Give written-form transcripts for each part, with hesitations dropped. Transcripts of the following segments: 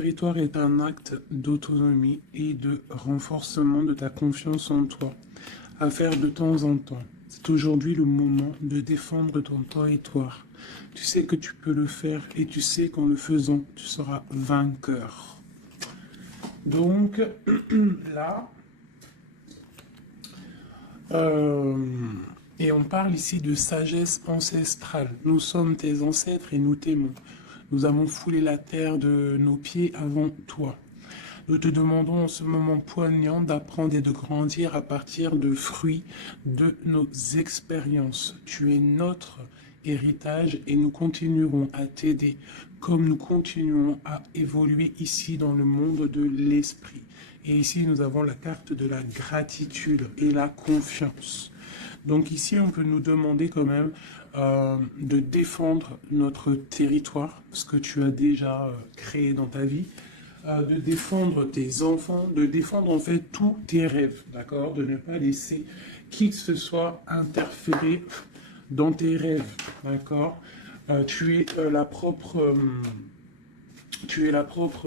Territoire est un acte d'autonomie et de renforcement de ta confiance en toi, à faire de temps en temps. C'est aujourd'hui le moment de défendre ton territoire. Tu sais que tu peux le faire et tu sais qu'en le faisant, tu seras vainqueur. Donc là, euh, et on parle ici de sagesse ancestrale. Nous sommes tes ancêtres et nous t'aimons. Nous avons foulé la terre de nos pieds avant toi. Nous te demandons en ce moment poignant d'apprendre et de grandir à partir de fruits de nos expériences. Tu es notre héritage et nous continuerons à t'aider comme nous continuons à évoluer ici dans le monde de l'esprit. Et ici, nous avons la carte de la gratitude et la confiance. Donc ici, on peut nous demander quand même de défendre notre territoire, ce que tu as déjà créé dans ta vie, de défendre tes enfants, de défendre en fait tous tes rêves, d'accord? De ne pas laisser qui que ce soit interférer dans tes rêves, d'accord? Tu es la propre,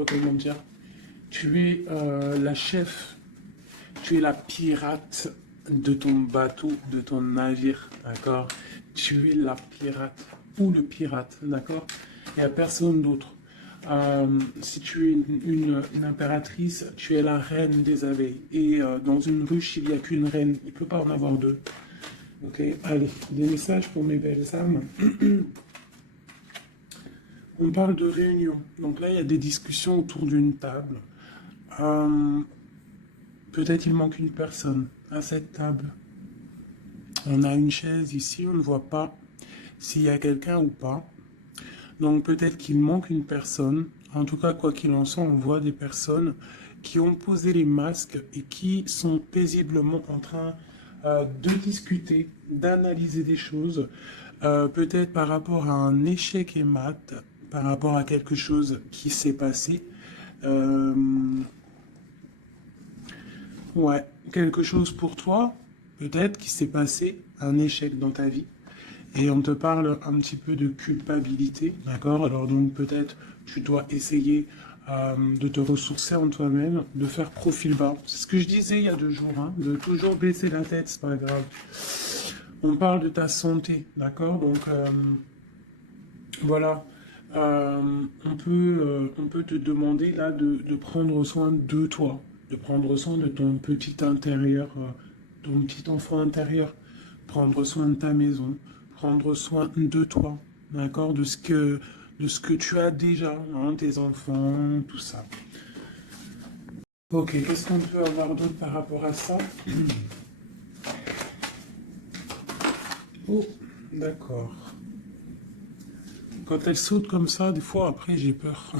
comment dire? Tu es la chef, tu es la pirate de ton bateau, de ton navire, d'accord? Tu es la pirate ou le pirate, d'accord? Il n'y a personne d'autre. Si tu es une impératrice, tu es la reine des abeilles. Et dans une ruche, il n'y a qu'une reine. Il ne peut pas en avoir deux. Ok, allez, des messages pour mes belles âmes. On parle de réunion. Donc là, il y a des discussions autour d'une table. Peut-être il manque une personne à cette table. On a une chaise ici, on ne voit pas s'il y a quelqu'un ou pas. Donc peut-être qu'il manque une personne. En tout cas, quoi qu'il en soit, on voit des personnes qui ont posé les masques et qui sont paisiblement en train de discuter, d'analyser des choses, peut-être par rapport à un échec et mat, par rapport à quelque chose qui s'est passé. Ouais, quelque chose pour toi, peut-être qui s'est passé, un échec dans ta vie. Et on te parle un petit peu de culpabilité, d'accord? Alors donc peut-être tu dois essayer de te ressourcer en toi-même, de faire profil bas. C'est ce que je disais il y a 2 jours, hein, de toujours baisser la tête, c'est pas grave. On parle de ta santé, d'accord? Donc voilà. On peut te demander là de prendre soin de toi, de prendre soin de ton petit intérieur, ton petit enfant intérieur, prendre soin de ta maison, prendre soin de toi, d'accord, de ce que tu as déjà, hein, tes enfants, tout ça. Ok, qu'est-ce qu'on peut avoir d'autre par rapport à ça? Oh, d'accord. Quand elle saute comme ça, des fois après j'ai peur.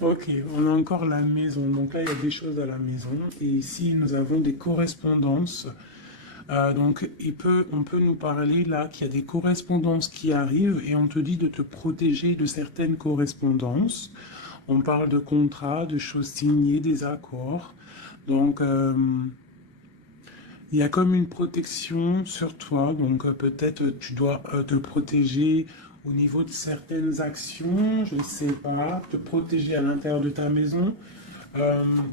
Ok, on a encore la maison. Donc là, il y a des choses à la maison. Et ici, nous avons des correspondances. Donc, on peut nous parler là qu'il y a des correspondances qui arrivent et on te dit de te protéger de certaines correspondances. On parle de contrats, de choses signées, des accords. Donc, il y a comme une protection sur toi. Donc, peut-être tu dois te protéger au niveau de certaines actions, je ne sais pas, te protéger à l'intérieur de ta maison.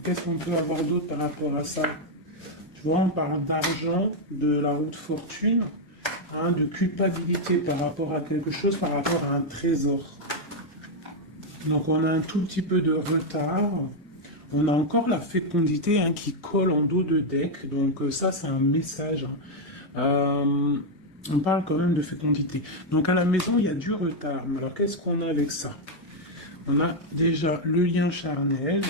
Qu'est-ce qu'on peut avoir d'autre par rapport à ça? Tu vois, on parle d'argent, de la route fortune, hein, de culpabilité par rapport à quelque chose, par rapport à un trésor. Donc on a un tout petit peu de retard. On a encore la fécondité, hein, qui colle en dos de deck. Donc ça, c'est un message, hein. On parle quand même de fécondité. Donc à la maison, il y a du retard. Mais alors qu'est-ce qu'on a avec ça? On a déjà le lien charnel.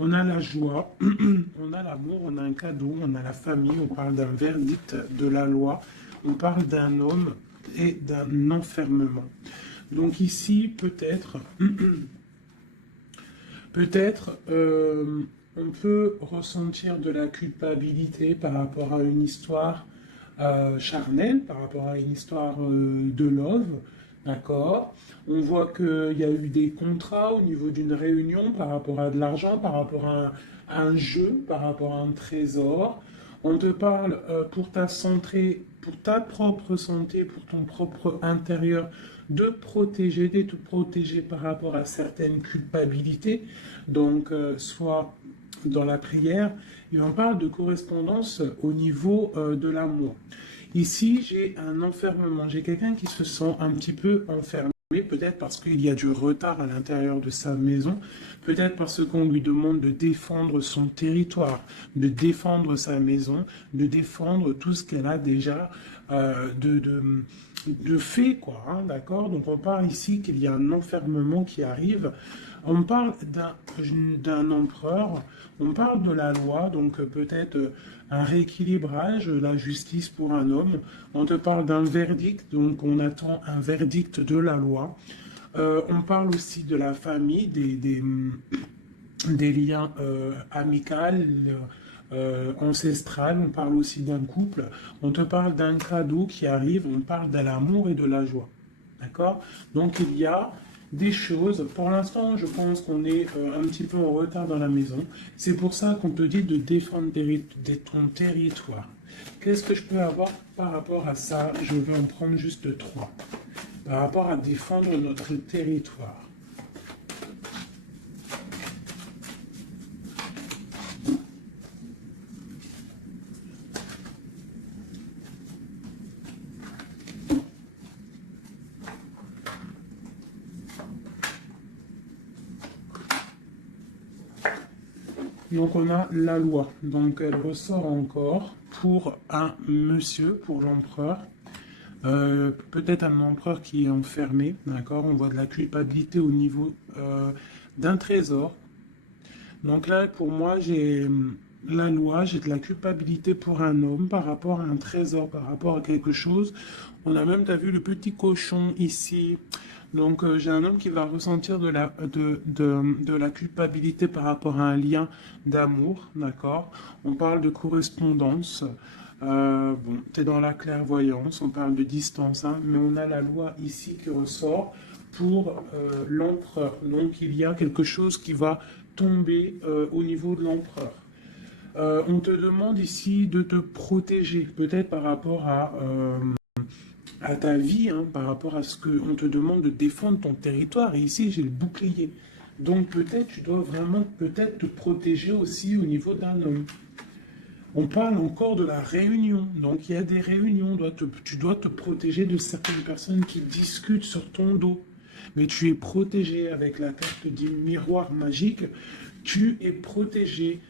On a la joie, on a l'amour, on a un cadeau, on a la famille, on parle d'un verdict de la loi, on parle d'un homme et d'un enfermement. Donc ici, on peut ressentir de la culpabilité par rapport à une histoire charnelle, par rapport à une histoire de love, d'accord? On voit qu'il y a eu des contrats au niveau d'une réunion par rapport à de l'argent, par rapport à un jeu, par rapport à un trésor. On te parle pour ta santé, pour ta propre santé, pour ton propre intérieur, de te protéger par rapport à certaines culpabilités, donc soit dans la prière, et on parle de correspondance au niveau de l'amour. Ici, j'ai un enfermement, j'ai quelqu'un qui se sent un petit peu enfermé. Peut-être parce qu'il y a du retard à l'intérieur de sa maison, peut-être parce qu'on lui demande de défendre son territoire, de défendre sa maison, de défendre tout ce qu'elle a déjà de fait, quoi, hein, d'accord? Donc on parle ici qu'il y a un enfermement qui arrive. On parle d'un empereur, on parle de la loi, donc peut-être un rééquilibrage, la justice pour un homme. On te parle d'un verdict, donc on attend un verdict de la loi. On parle aussi de la famille, des liens amicaux, ancestrales. On parle aussi d'un couple. On te parle d'un cadeau qui arrive. On parle de l'amour et de la joie. D'accord? Donc il y a des choses. Pour l'instant, je pense qu'on est un petit peu en retard dans la maison. C'est pour ça qu'on te dit de défendre ton territoire. Qu'est-ce que je peux avoir par rapport à ça? Je vais en prendre juste trois. Par rapport à défendre notre territoire. Donc on a la loi, donc elle ressort encore pour un monsieur, pour l'empereur, peut-être un empereur qui est enfermé, d'accord? On voit de la culpabilité au niveau d'un trésor. Donc là, pour moi, j'ai la loi, j'ai de la culpabilité pour un homme par rapport à un trésor, par rapport à quelque chose. On a même, t'as vu le petit cochon ici. Donc j'ai un homme qui va ressentir de la culpabilité par rapport à un lien d'amour, d'accord? On parle de correspondance. Bon, tu es dans la clairvoyance, on parle de distance, hein, mais on a la loi ici qui ressort pour l'empereur. Donc il y a quelque chose qui va tomber au niveau de l'empereur. On te demande ici de te protéger, peut-être par rapport à ta vie, hein, par rapport à ce qu'on te demande de défendre ton territoire. Et ici, j'ai le bouclier. Donc peut-être tu dois vraiment peut-être te protéger aussi au niveau d'un homme. On parle encore de la réunion. Donc il y a des réunions. Tu dois te protéger de certaines personnes qui discutent sur ton dos. Mais tu es protégé avec la carte du miroir magique. Tu es protégé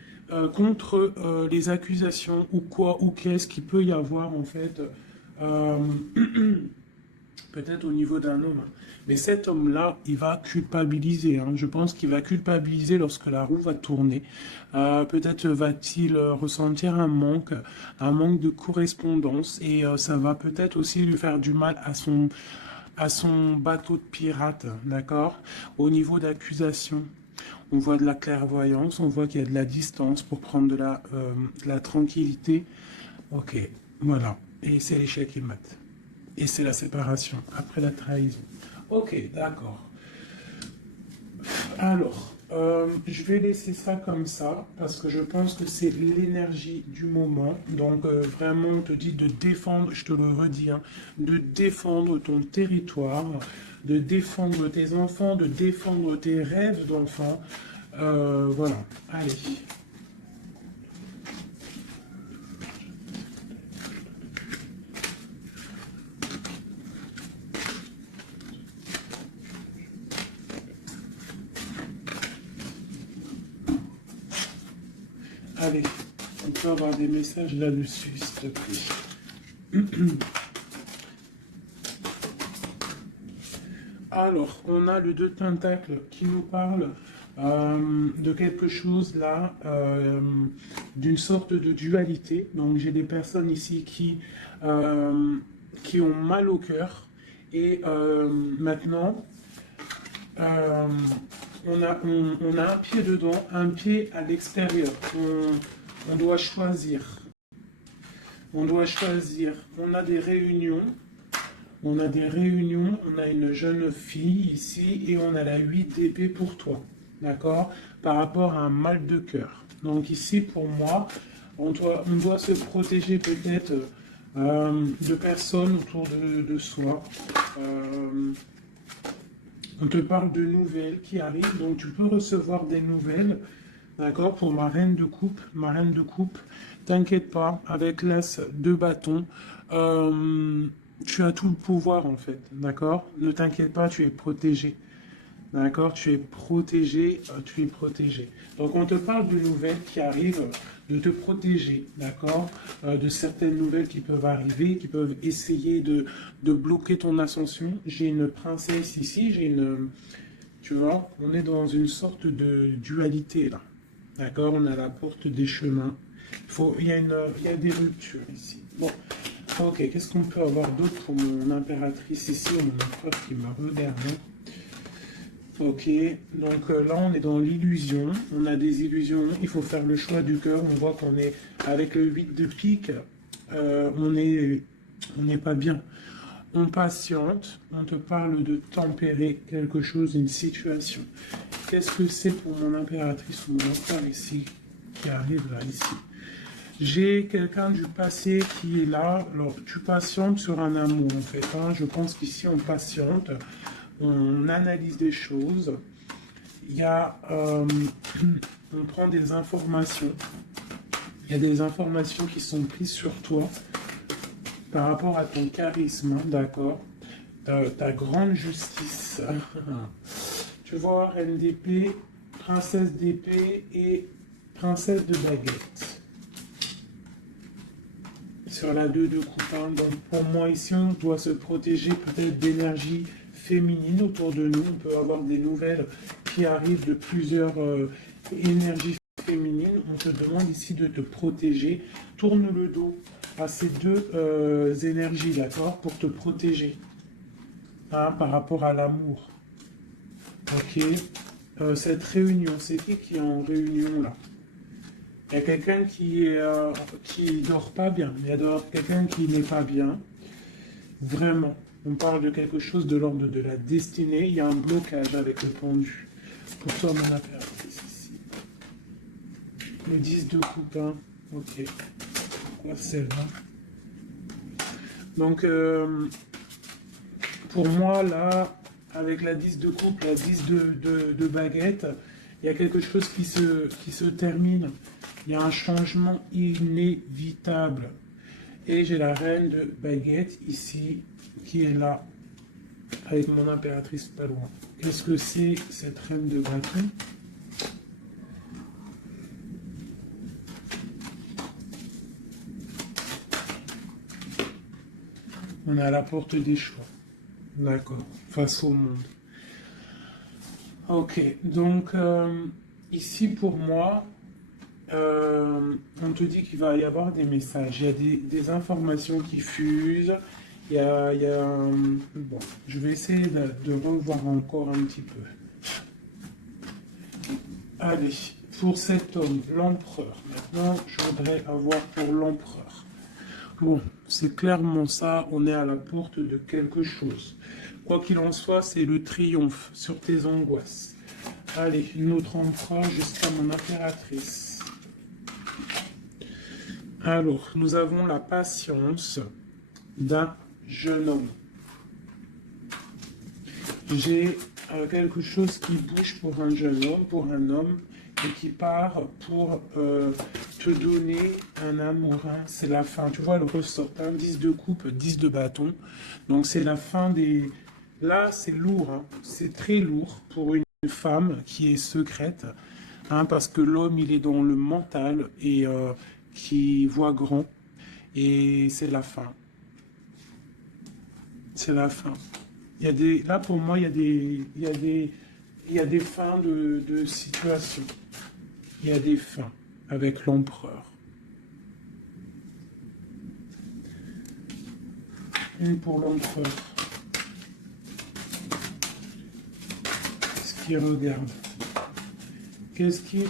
contre les accusations ou quoi ou qu'est-ce qu'il peut y avoir en fait. euh, Peut-être au niveau d'un homme. Mais cet homme-là, il va culpabiliser, hein. Je pense qu'il va culpabiliser lorsque la roue va tourner. Peut-être va-t-il ressentir un manque de correspondance. Et ça va peut-être aussi lui faire du mal à son bateau de pirate, d'accord? Au niveau d'accusation, on voit de la clairvoyance, on voit qu'il y a de la distance pour prendre de la tranquillité. Ok, voilà. Et c'est l'échec et mat. Et c'est la séparation, après la trahison. Ok, d'accord. Alors, je vais laisser ça comme ça, parce que je pense que c'est l'énergie du moment. Donc, vraiment, on te dit de défendre, je te le redis, hein, de défendre ton territoire, de défendre tes enfants, de défendre tes rêves d'enfants. Voilà, allez. Allez, on peut avoir des messages là-dessus, s'il te plaît. Alors, on a le deux tentacles qui nous parle de quelque chose là, d'une sorte de dualité. Donc, j'ai des personnes ici qui ont mal au cœur. Et maintenant, euh, on a un pied dedans, un pied à l'extérieur. On doit choisir. On doit choisir. On a des réunions. On a des réunions. On a une jeune fille ici et on a la 8 d'épée pour toi. D'accord? Par rapport à un mal de cœur. Donc ici, pour moi, on doit se protéger peut-être de personnes autour de soi. On te parle de nouvelles qui arrivent, donc tu peux recevoir des nouvelles, d'accord, pour ma reine de coupe. Ma reine de coupe, t'inquiète pas, avec l'as de bâton, tu as tout le pouvoir en fait, d'accord? Ne t'inquiète pas, tu es protégé. D'accord, tu es protégé, tu es protégé. Donc on te parle de nouvelles qui arrivent, de te protéger, d'accord, de certaines nouvelles qui peuvent arriver, qui peuvent essayer de bloquer ton ascension. J'ai une princesse ici, tu vois, on est dans une sorte de dualité là, d'accord, on a la porte des chemins. Il y a des ruptures ici. Bon, ok, qu'est-ce qu'on peut avoir d'autre pour mon impératrice ici, ou mon empereur qui me regarde, hein? Ok, donc là on est dans l'illusion, on a des illusions, il faut faire le choix du cœur, on voit qu'on est avec le 8 de pique, on n'est pas bien. On patiente, on te parle de tempérer quelque chose, une situation. Qu'est-ce que c'est pour mon impératrice ou mon empereur ici, qui arrive là, ici? J'ai quelqu'un du passé qui est là, alors tu patientes sur un amour en fait, hein. Je pense qu'ici on patiente, on analyse des choses, il y a, on prend des informations, il y a des informations qui sont prises sur toi par rapport à ton charisme, hein, d'accord, ta grande justice. Tu vois, reine d'épée, princesse d'épée et princesse de baguette. Sur la 2 de coupe, hein. Donc pour moi ici, on doit se protéger peut-être d'énergie féminine autour de nous. On peut avoir des nouvelles qui arrivent de plusieurs énergies féminines. On te demande ici de te protéger. Tourne le dos à ces deux énergies, d'accord, pour te protéger, hein, par rapport à l'amour. Ok. Cette réunion, c'est qui est en réunion là? Il y a quelqu'un qui dort pas bien. Il y a quelqu'un qui n'est pas bien. Vraiment. On parle de quelque chose de l'ordre de la destinée. Il y a un blocage avec le pendu. Pour toi, mon impératrice ici. Le 10 de coupe, hein. Ok. Quoi, celle-là? Donc, pour moi, là, avec la 10 de coupe, la 10 de baguette, il y a quelque chose qui se termine. Il y a un changement inévitable. Et j'ai la reine de baguette ici, qui est là, avec mon impératrice pas loin. Qu'est-ce que c'est cette reine de bâton? On est à la porte des choix. D'accord. Face au monde. Ok. Donc, ici, pour moi, on te dit qu'il va y avoir des messages. Il y a des informations qui fusent. Bon, je vais essayer de revoir encore un petit peu. Allez, pour cet homme, l'empereur. Maintenant, je voudrais avoir pour l'empereur. Bon, c'est clairement ça, on est à la porte de quelque chose. Quoi qu'il en soit, c'est le triomphe sur tes angoisses. Allez, notre empereur jusqu'à mon impératrice. Alors, nous avons la patience d'un jeune homme. J'ai quelque chose qui bouge pour un jeune homme, pour un homme, et qui part pour te donner un amour. Hein. C'est la fin. Tu vois le ressort, hein, 10 de coupe, 10 de bâton. Donc c'est la fin des... Là, c'est lourd. Hein. C'est très lourd pour une femme qui est secrète. Hein, parce que l'homme, il est dans le mental et qui voit grand. Et c'est la fin. C'est la fin. Il y a des, là, pour moi, il y a des fins de situation. Il y a des fins avec l'empereur. Une pour l'empereur. Qu'est-ce qu'il regarde? Qu'est-ce qu'il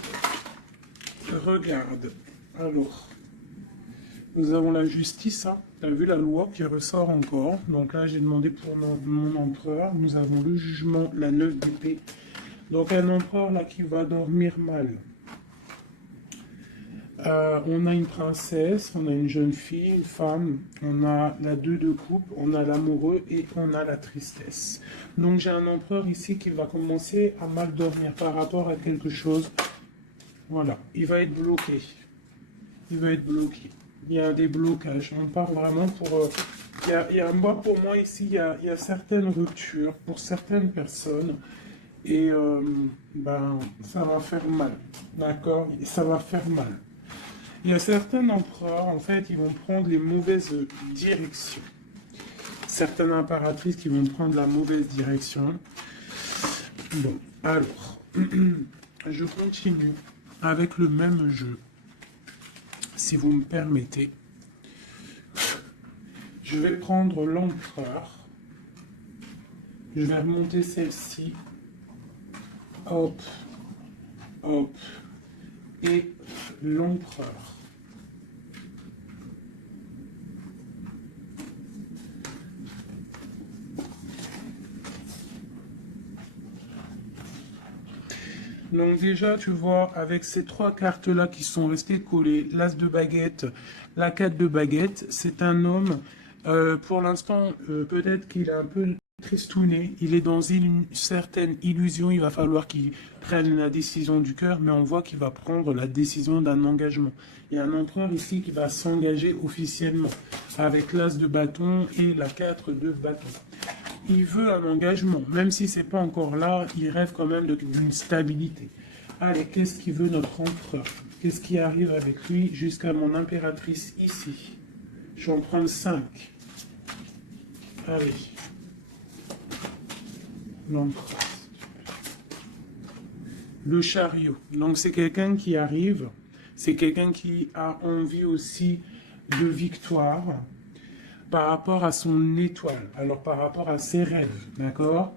regarde? Alors, nous avons la justice, hein. Tu as vu la loi qui ressort encore. Donc là, j'ai demandé pour mon empereur. Nous avons le jugement, la 9 d'épée. Donc un empereur là qui va dormir mal. On a une princesse, on a une jeune fille, une femme, on a la 2 de coupe, on a l'amoureux et on a la tristesse. Donc j'ai un empereur ici qui va commencer à mal dormir par rapport à quelque chose. Voilà, il va être bloqué. Il va être bloqué. Il y a des blocages. On part vraiment pour... moi, pour moi, ici, il y a certaines ruptures pour certaines personnes. Et ben, ça va faire mal. D'accord? Ça va faire mal. Il y a certains empereurs, en fait, ils vont prendre les mauvaises directions. Certaines impératrices qui vont prendre la mauvaise direction. Bon, alors, je continue avec le même jeu, si vous me permettez. Je vais prendre l'empereur. Je vais remonter celle-ci. Hop, hop, et l'empereur. Donc déjà, tu vois, avec ces 3 cartes-là qui sont restées collées, l'As de baguette, la 4 de baguette, c'est un homme, pour l'instant, peut-être qu'il est un peu tristouné, il est dans une certaine illusion, il va falloir qu'il prenne la décision du cœur, mais on voit qu'il va prendre la décision d'un engagement. Il y a un empereur ici qui va s'engager officiellement, avec l'As de bâton et la 4 de bâton. Il veut un engagement, même si c'est pas encore là, il rêve quand même d'une stabilité. Allez, qu'est-ce qu'il veut notre empereur? Qu'est-ce qui arrive avec lui jusqu'à mon impératrice ici? Je vais en prendre 5. Allez. L'empereur. Le chariot. Donc c'est quelqu'un qui arrive, c'est quelqu'un qui a envie aussi de victoire, par rapport à son étoile, alors par rapport à ses rêves, d'accord?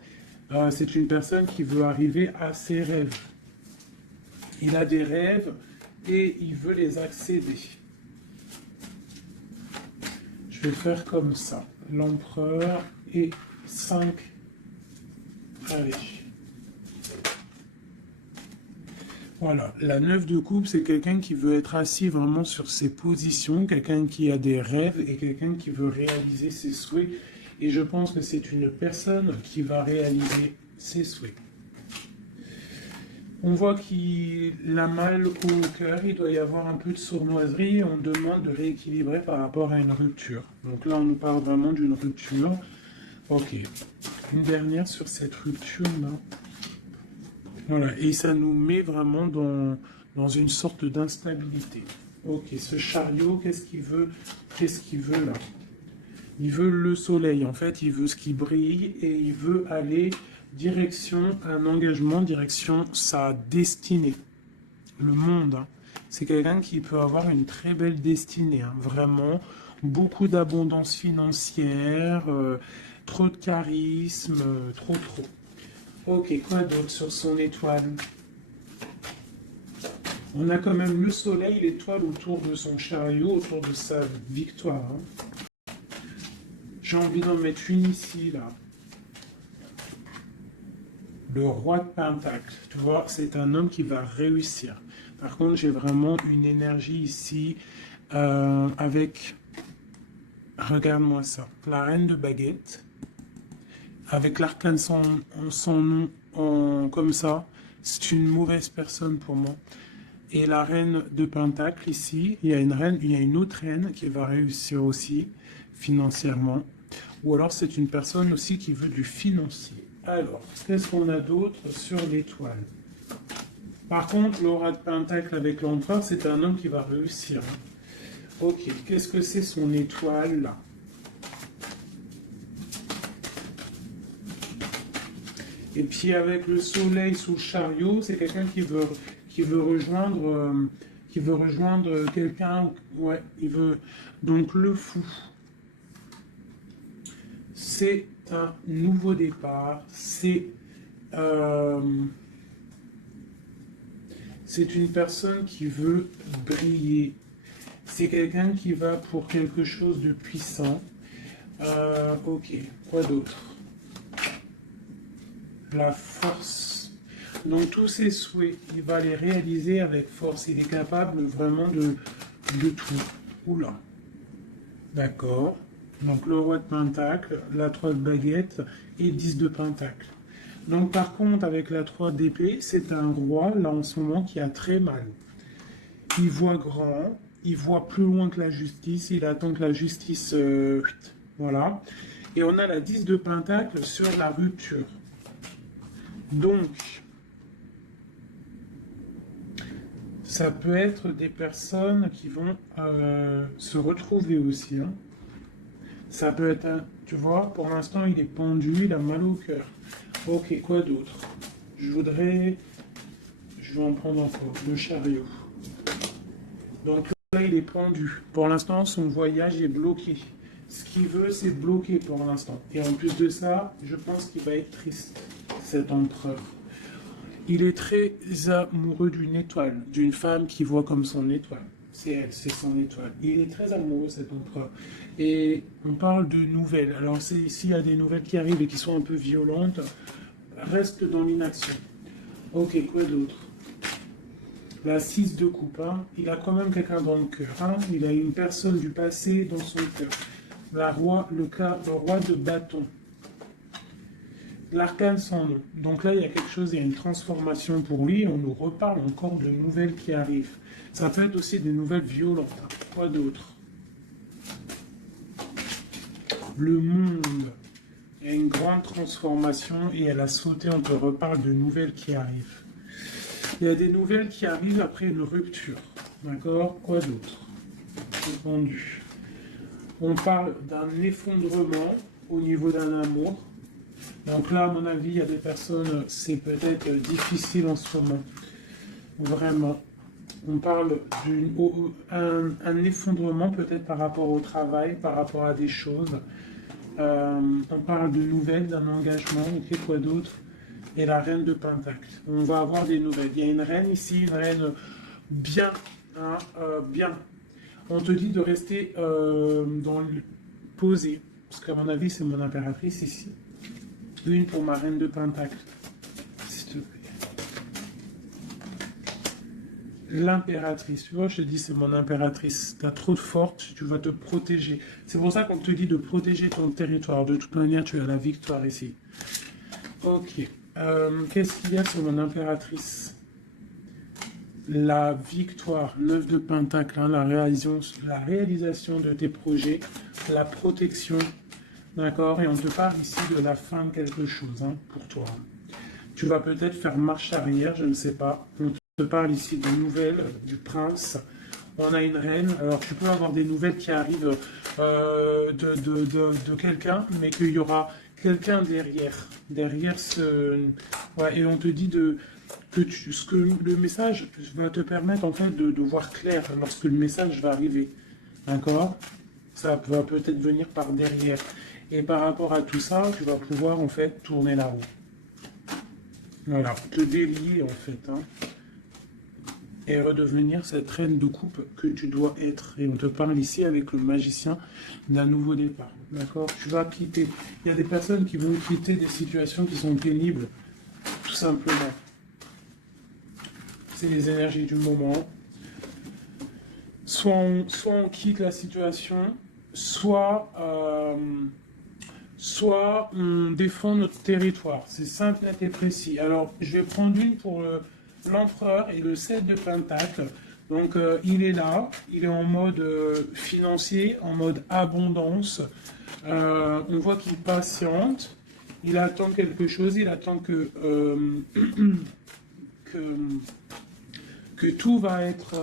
C'est une personne qui veut arriver à ses rêves. Il a des rêves et il veut les accéder. Je vais faire comme ça. L'empereur et 5. Allez. Voilà, la 9 de coupe, c'est quelqu'un qui veut être assis vraiment sur ses positions, quelqu'un qui a des rêves et quelqu'un qui veut réaliser ses souhaits. Et je pense que c'est une personne qui va réaliser ses souhaits. On voit qu'il a mal au cœur, il doit y avoir un peu de sournoiserie, on demande de rééquilibrer par rapport à une rupture. Donc là, on nous parle vraiment d'une rupture. Ok, une dernière sur cette rupture-là. Voilà, et ça nous met vraiment dans une sorte d'instabilité. Ok, ce chariot, qu'est-ce qu'il veut? Qu'est-ce qu'il veut là? Il veut le soleil, en fait, il veut ce qui brille et il veut aller direction un engagement, direction sa destinée. Le monde, hein. C'est quelqu'un qui peut avoir une très belle destinée, hein. Vraiment, beaucoup d'abondance financière, trop de charisme, trop. Ok, quoi d'autre sur son étoile? On a quand même le soleil, l'étoile autour de son chariot, autour de sa victoire. Hein. J'ai envie d'en mettre une ici, là. Le roi de Pentacle. Tu vois, c'est un homme qui va réussir. Par contre, j'ai vraiment une énergie ici avec... Regarde-moi ça. La reine de baguette. Avec l'arcane son nom comme ça, c'est une mauvaise personne pour moi. Et la reine de Pentacle ici, il y a une autre reine qui va réussir aussi financièrement. Ou alors c'est une personne aussi qui veut du financier. Alors, qu'est-ce qu'on a d'autre sur l'étoile? Par contre, l'aura de Pentacle avec l'empereur, c'est un homme qui va réussir. Ok, qu'est-ce que c'est son étoile là? Et puis avec le soleil sous le chariot, c'est quelqu'un qui veut rejoindre quelqu'un. Ouais, il veut donc le fou. C'est un nouveau départ. C'est une personne qui veut briller. C'est quelqu'un qui va pour quelque chose de puissant. Ok, quoi d'autre? La force. Donc tous ses souhaits, il va les réaliser avec force. Il est capable vraiment de tout. Oula. D'accord. Donc le roi de pentacle, la 3 de baguette et 10 de pentacle. Donc par contre, avec la 3 d'épée, c'est un roi, là en ce moment, qui a très mal. Il voit grand, il voit plus loin que la justice, il attend que la justice... voilà. Et on a la 10 de pentacle sur la rupture. Donc, ça peut être des personnes qui vont se retrouver aussi. Hein. Ça peut être, tu vois, pour l'instant, il est pendu, il a mal au cœur. Ok, quoi d'autre? Je vais en prendre encore, le chariot. Donc là, il est pendu. Pour l'instant, son voyage est bloqué. Ce qu'il veut, c'est bloquer pour l'instant. Et en plus de ça, je pense qu'il va être triste, cet empereur. Il est très amoureux d'une étoile, d'une femme qui voit comme son étoile. C'est elle, c'est son étoile. Il est très amoureux, cet empereur. Et on parle de nouvelles. Alors, s'il y a des nouvelles qui arrivent et qui sont un peu violentes, reste dans l'inaction. Ok, quoi d'autre? La 6 de coupe, hein. Il a quand même quelqu'un dans le cœur. Hein. Il a une personne du passé dans son cœur. Le roi de bâton. L'arcane sans nom. Donc là, il y a quelque chose, il y a une transformation pour lui. On nous reparle encore de nouvelles qui arrivent. Ça peut être aussi des nouvelles violentes. Hein. Quoi d'autre? Le monde. Il y a une grande transformation et elle a sauté. On te reparle de nouvelles qui arrivent. Il y a des nouvelles qui arrivent après une rupture. D'accord? Quoi d'autre? Répondu. On parle d'un effondrement au niveau d'un amour. Donc là, à mon avis, il y a des personnes, c'est peut-être difficile en ce moment. Vraiment. On parle d'un effondrement peut-être par rapport au travail, par rapport à des choses. On parle de nouvelles, d'un engagement, ok, quoi d'autre? Et la reine de Pentacle. On va avoir des nouvelles. Il y a une reine ici, une reine bien, hein, bien. On te dit de rester posé, parce qu'à mon avis, c'est mon impératrice ici. Une pour ma reine de Pentacle, s'il te plaît. L'impératrice, tu vois, je te dis, c'est mon impératrice. Tu as trop de force, tu vas te protéger. C'est pour ça qu'on te dit de protéger ton territoire. De toute manière, tu as la victoire ici. Ok. Qu'est-ce qu'il y a sur mon impératrice? La victoire, 9 de pentacle, hein, la réalisation de tes projets, la protection, d'accord? Et on te parle ici de la fin de quelque chose, hein, pour toi. Tu vas peut-être faire marche arrière, je ne sais pas. On te parle ici de nouvelles, du prince. On a une reine, alors tu peux avoir des nouvelles qui arrivent de quelqu'un, mais qu'il y aura quelqu'un derrière ce... Ouais, et on te dit que le message va te permettre en fait de voir clair lorsque le message va arriver. D'accord? Ça va peut-être venir par derrière. Et par rapport à tout ça, tu vas pouvoir en fait tourner la roue. Voilà, te délier en fait. Hein, et redevenir cette reine de coupe que tu dois être. Et on te parle ici avec le magicien d'un nouveau départ. D'accord? Tu vas quitter. Il y a des personnes qui vont quitter des situations qui sont pénibles, tout simplement. C'est les énergies du moment. Soit on quitte la situation, soit on défend notre territoire. C'est simple, net et précis. Alors, je vais prendre une pour l'empereur et le 7 de pentacle. Donc, il est là, il est en mode financier, en mode abondance. On voit qu'il patiente, il attend quelque chose, il attend que tout va être...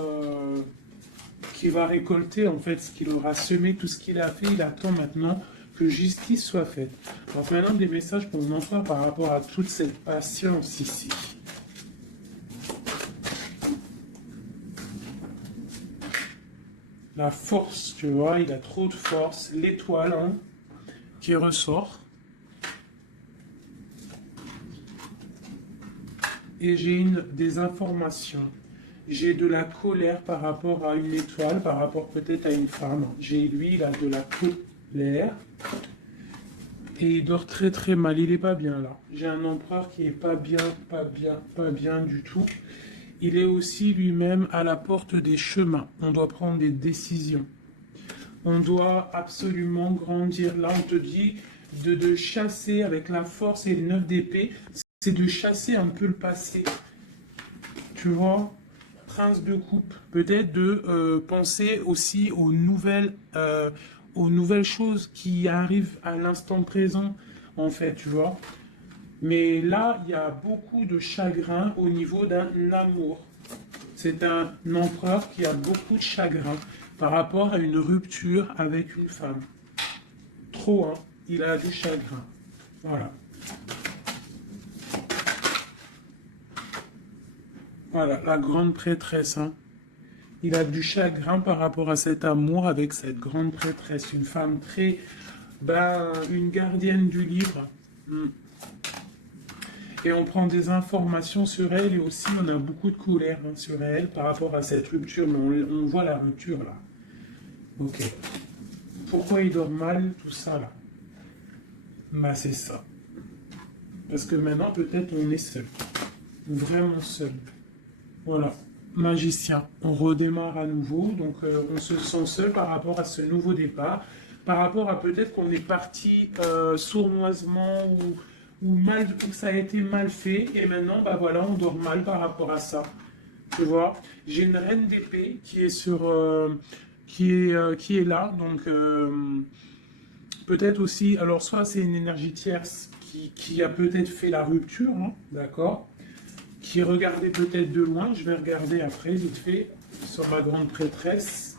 qu'il va récolter en fait ce qu'il aura semé, tout ce qu'il a fait, il attend maintenant que justice soit faite. Donc maintenant des messages pour mon empereur par rapport à toute cette patience ici. La force, tu vois, il a trop de force, l'étoile hein, qui ressort. Et j'ai des informations. J'ai de la colère par rapport à une étoile, par rapport peut-être à une femme. Lui, il a de la colère. Et il dort très très mal, il est pas bien là. J'ai un empereur qui est pas bien, pas bien du tout. Il est aussi lui-même à la porte des chemins. On doit prendre des décisions. On doit absolument grandir. Là, on te dit de chasser avec la force et le 9 d'épée. C'est de chasser un peu le passé. Tu vois, prince de coupe. Peut-être de penser aussi aux nouvelles choses qui arrivent à l'instant présent, en fait, tu vois. Mais là, il y a beaucoup de chagrin au niveau d'un amour. C'est un empereur qui a beaucoup de chagrin par rapport à une rupture avec une femme. Trop, hein. Il a du chagrin. Voilà. Voilà, la grande prêtresse, hein. Il a du chagrin par rapport à cet amour avec cette grande prêtresse. Une femme très... une gardienne du livre. Et on prend des informations sur elle et aussi on a beaucoup de colère sur elle par rapport à cette rupture. Mais on voit la rupture là. Ok. Pourquoi il dort mal, tout ça là? Bah c'est ça. Parce que maintenant peut-être on est seul. Vraiment seul. Voilà. Magicien. On redémarre à nouveau. Donc on se sent seul par rapport à ce nouveau départ. Par rapport à peut-être qu'on est parti sournoisement ou ça a été mal fait, et maintenant, bah voilà, on dort mal par rapport à ça. Tu vois, j'ai une reine d'épée qui est qui est là, donc peut-être aussi, alors soit c'est une énergie tierce qui a peut-être fait la rupture, hein, d'accord, qui regardait peut-être de loin, je vais regarder après, vite fait, sur ma grande prêtresse.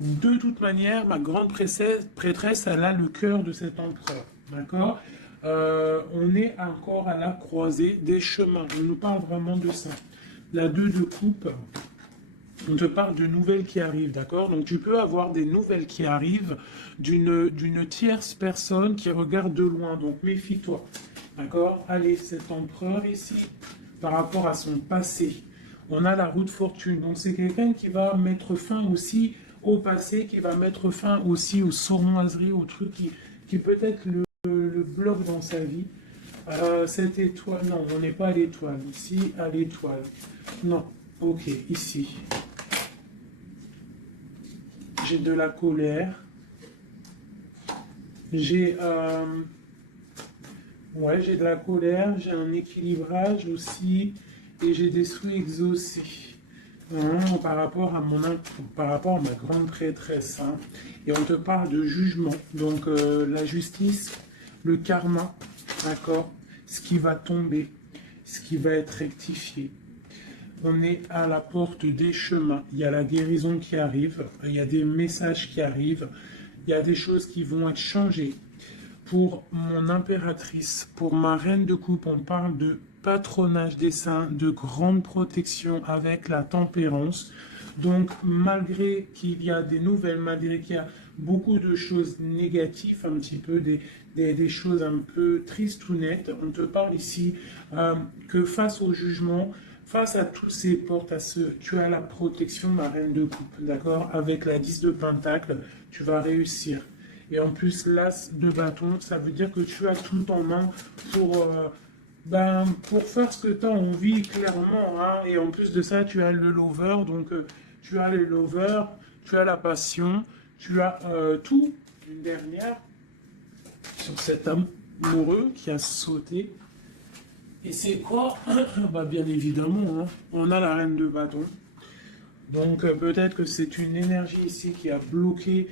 De toute manière, ma grande prêtresse, elle a le cœur de cet empereur, d'accord. On est encore à la croisée des chemins. On nous parle vraiment de ça. La 2 de coupe, on te parle de nouvelles qui arrivent, d'accord? Donc tu peux avoir des nouvelles qui arrivent d'une tierce personne qui regarde de loin. Donc méfie-toi, d'accord? Allez, cet empereur ici, par rapport à son passé, on a la roue de fortune. Donc c'est quelqu'un qui va mettre fin aussi au passé, qui va mettre fin aussi aux sournoiseries, aux trucs qui peut-être le bloc dans sa vie. Cette étoile, non, on n'est pas à l'étoile. Ici, à l'étoile. Non, ok, ici. J'ai de la colère. J'ai j'ai de la colère, j'ai un équilibrage aussi, et j'ai des souhaits exaucés. Par rapport à par rapport à ma grande prêtresse. Hein. Et on te parle de jugement. Donc la justice, le karma, d'accord, ce qui va tomber, ce qui va être rectifié. On est à la porte des chemins. Il y a la guérison qui arrive, il y a des messages qui arrivent, il y a des choses qui vont être changées. Pour mon impératrice, pour ma reine de coupe, on parle de patronage des saints, de grande protection avec la tempérance. Donc, malgré qu'il y a des nouvelles, malgré qu'il y a beaucoup de choses négatives, un petit peu des choses un peu tristes ou nettes, on te parle ici que face au jugement, face à tous ces portes, tu as la protection, ma reine de coupe, d'accord? Avec la 10 de pentacle, tu vas réussir. Et en plus, l'as de bâton, ça veut dire que tu as tout en main pour faire ce que tu as envie, clairement. Hein. Et en plus de ça, tu as le lover. Donc, tu as le lover, tu as la passion, tu as tout. Une dernière sur cet amoureux qui a sauté. Et c'est quoi? Bien évidemment, hein, on a la reine de bâton. Donc, peut-être que c'est une énergie ici qui a bloqué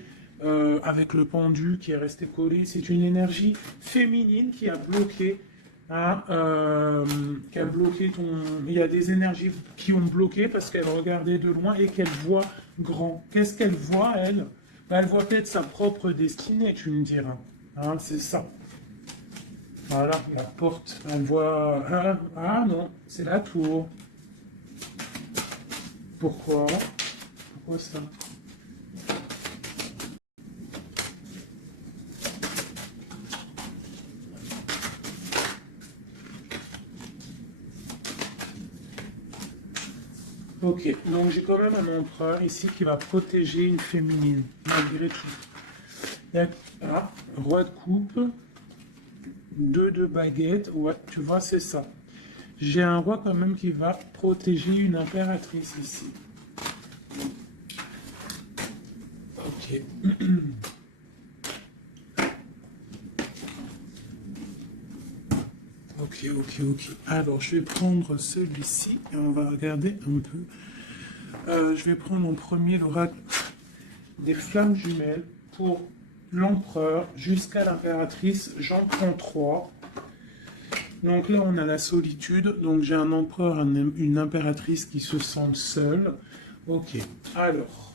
avec le pendu qui est resté collé. C'est une énergie féminine qui a bloqué, hein, ton... Il y a des énergies qui ont bloqué parce qu'elle regardait de loin et qu'elle voit grand. Qu'est-ce qu'elle voit, elle? Elle voit peut-être sa propre destinée, tu me diras. Hein, c'est ça. Voilà, la porte. Elle voit... Ah non, c'est la tour. Pourquoi? Pourquoi ça? Ok, donc j'ai quand même un empereur ici qui va protéger une féminine, malgré tout. Roi de coupe, 2 de baguette, ouais, tu vois, c'est ça. J'ai un roi quand même qui va protéger une impératrice ici. Ok. Ok, ok, ok. Alors, je vais prendre celui-ci et on va regarder un peu. Je vais prendre en premier l'oracle des flammes jumelles pour l'empereur jusqu'à l'impératrice. J'en prends 3. Donc là, on a la solitude. Donc j'ai un empereur, une impératrice qui se sentent seuls. Ok. Alors,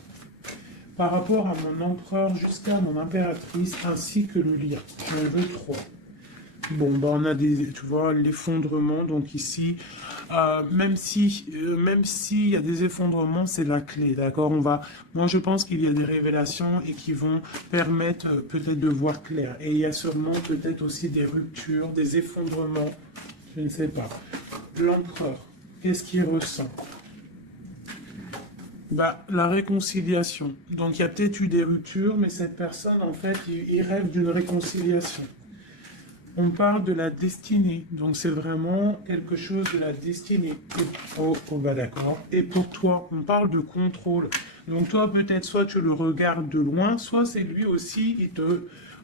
par rapport à mon empereur jusqu'à mon impératrice ainsi que le lien, j'en veux 3. Bon, bah on a des, tu vois, l'effondrement. Donc ici, même s'il y a des effondrements, c'est la clé, d'accord. Moi je pense qu'il y a des révélations et qui vont permettre peut-être de voir clair. Et il y a sûrement peut-être aussi des ruptures, des effondrements, je ne sais pas. L'empereur, qu'est-ce qu'il ressent? Bah, la réconciliation. Donc il y a peut-être eu des ruptures, mais cette personne, en fait, il rêve d'une réconciliation. On parle de la destinée, donc c'est vraiment quelque chose de la destinée. Oh, bah d'accord. Et pour toi, on parle de contrôle. Donc toi, peut-être soit tu le regardes de loin, soit c'est lui aussi,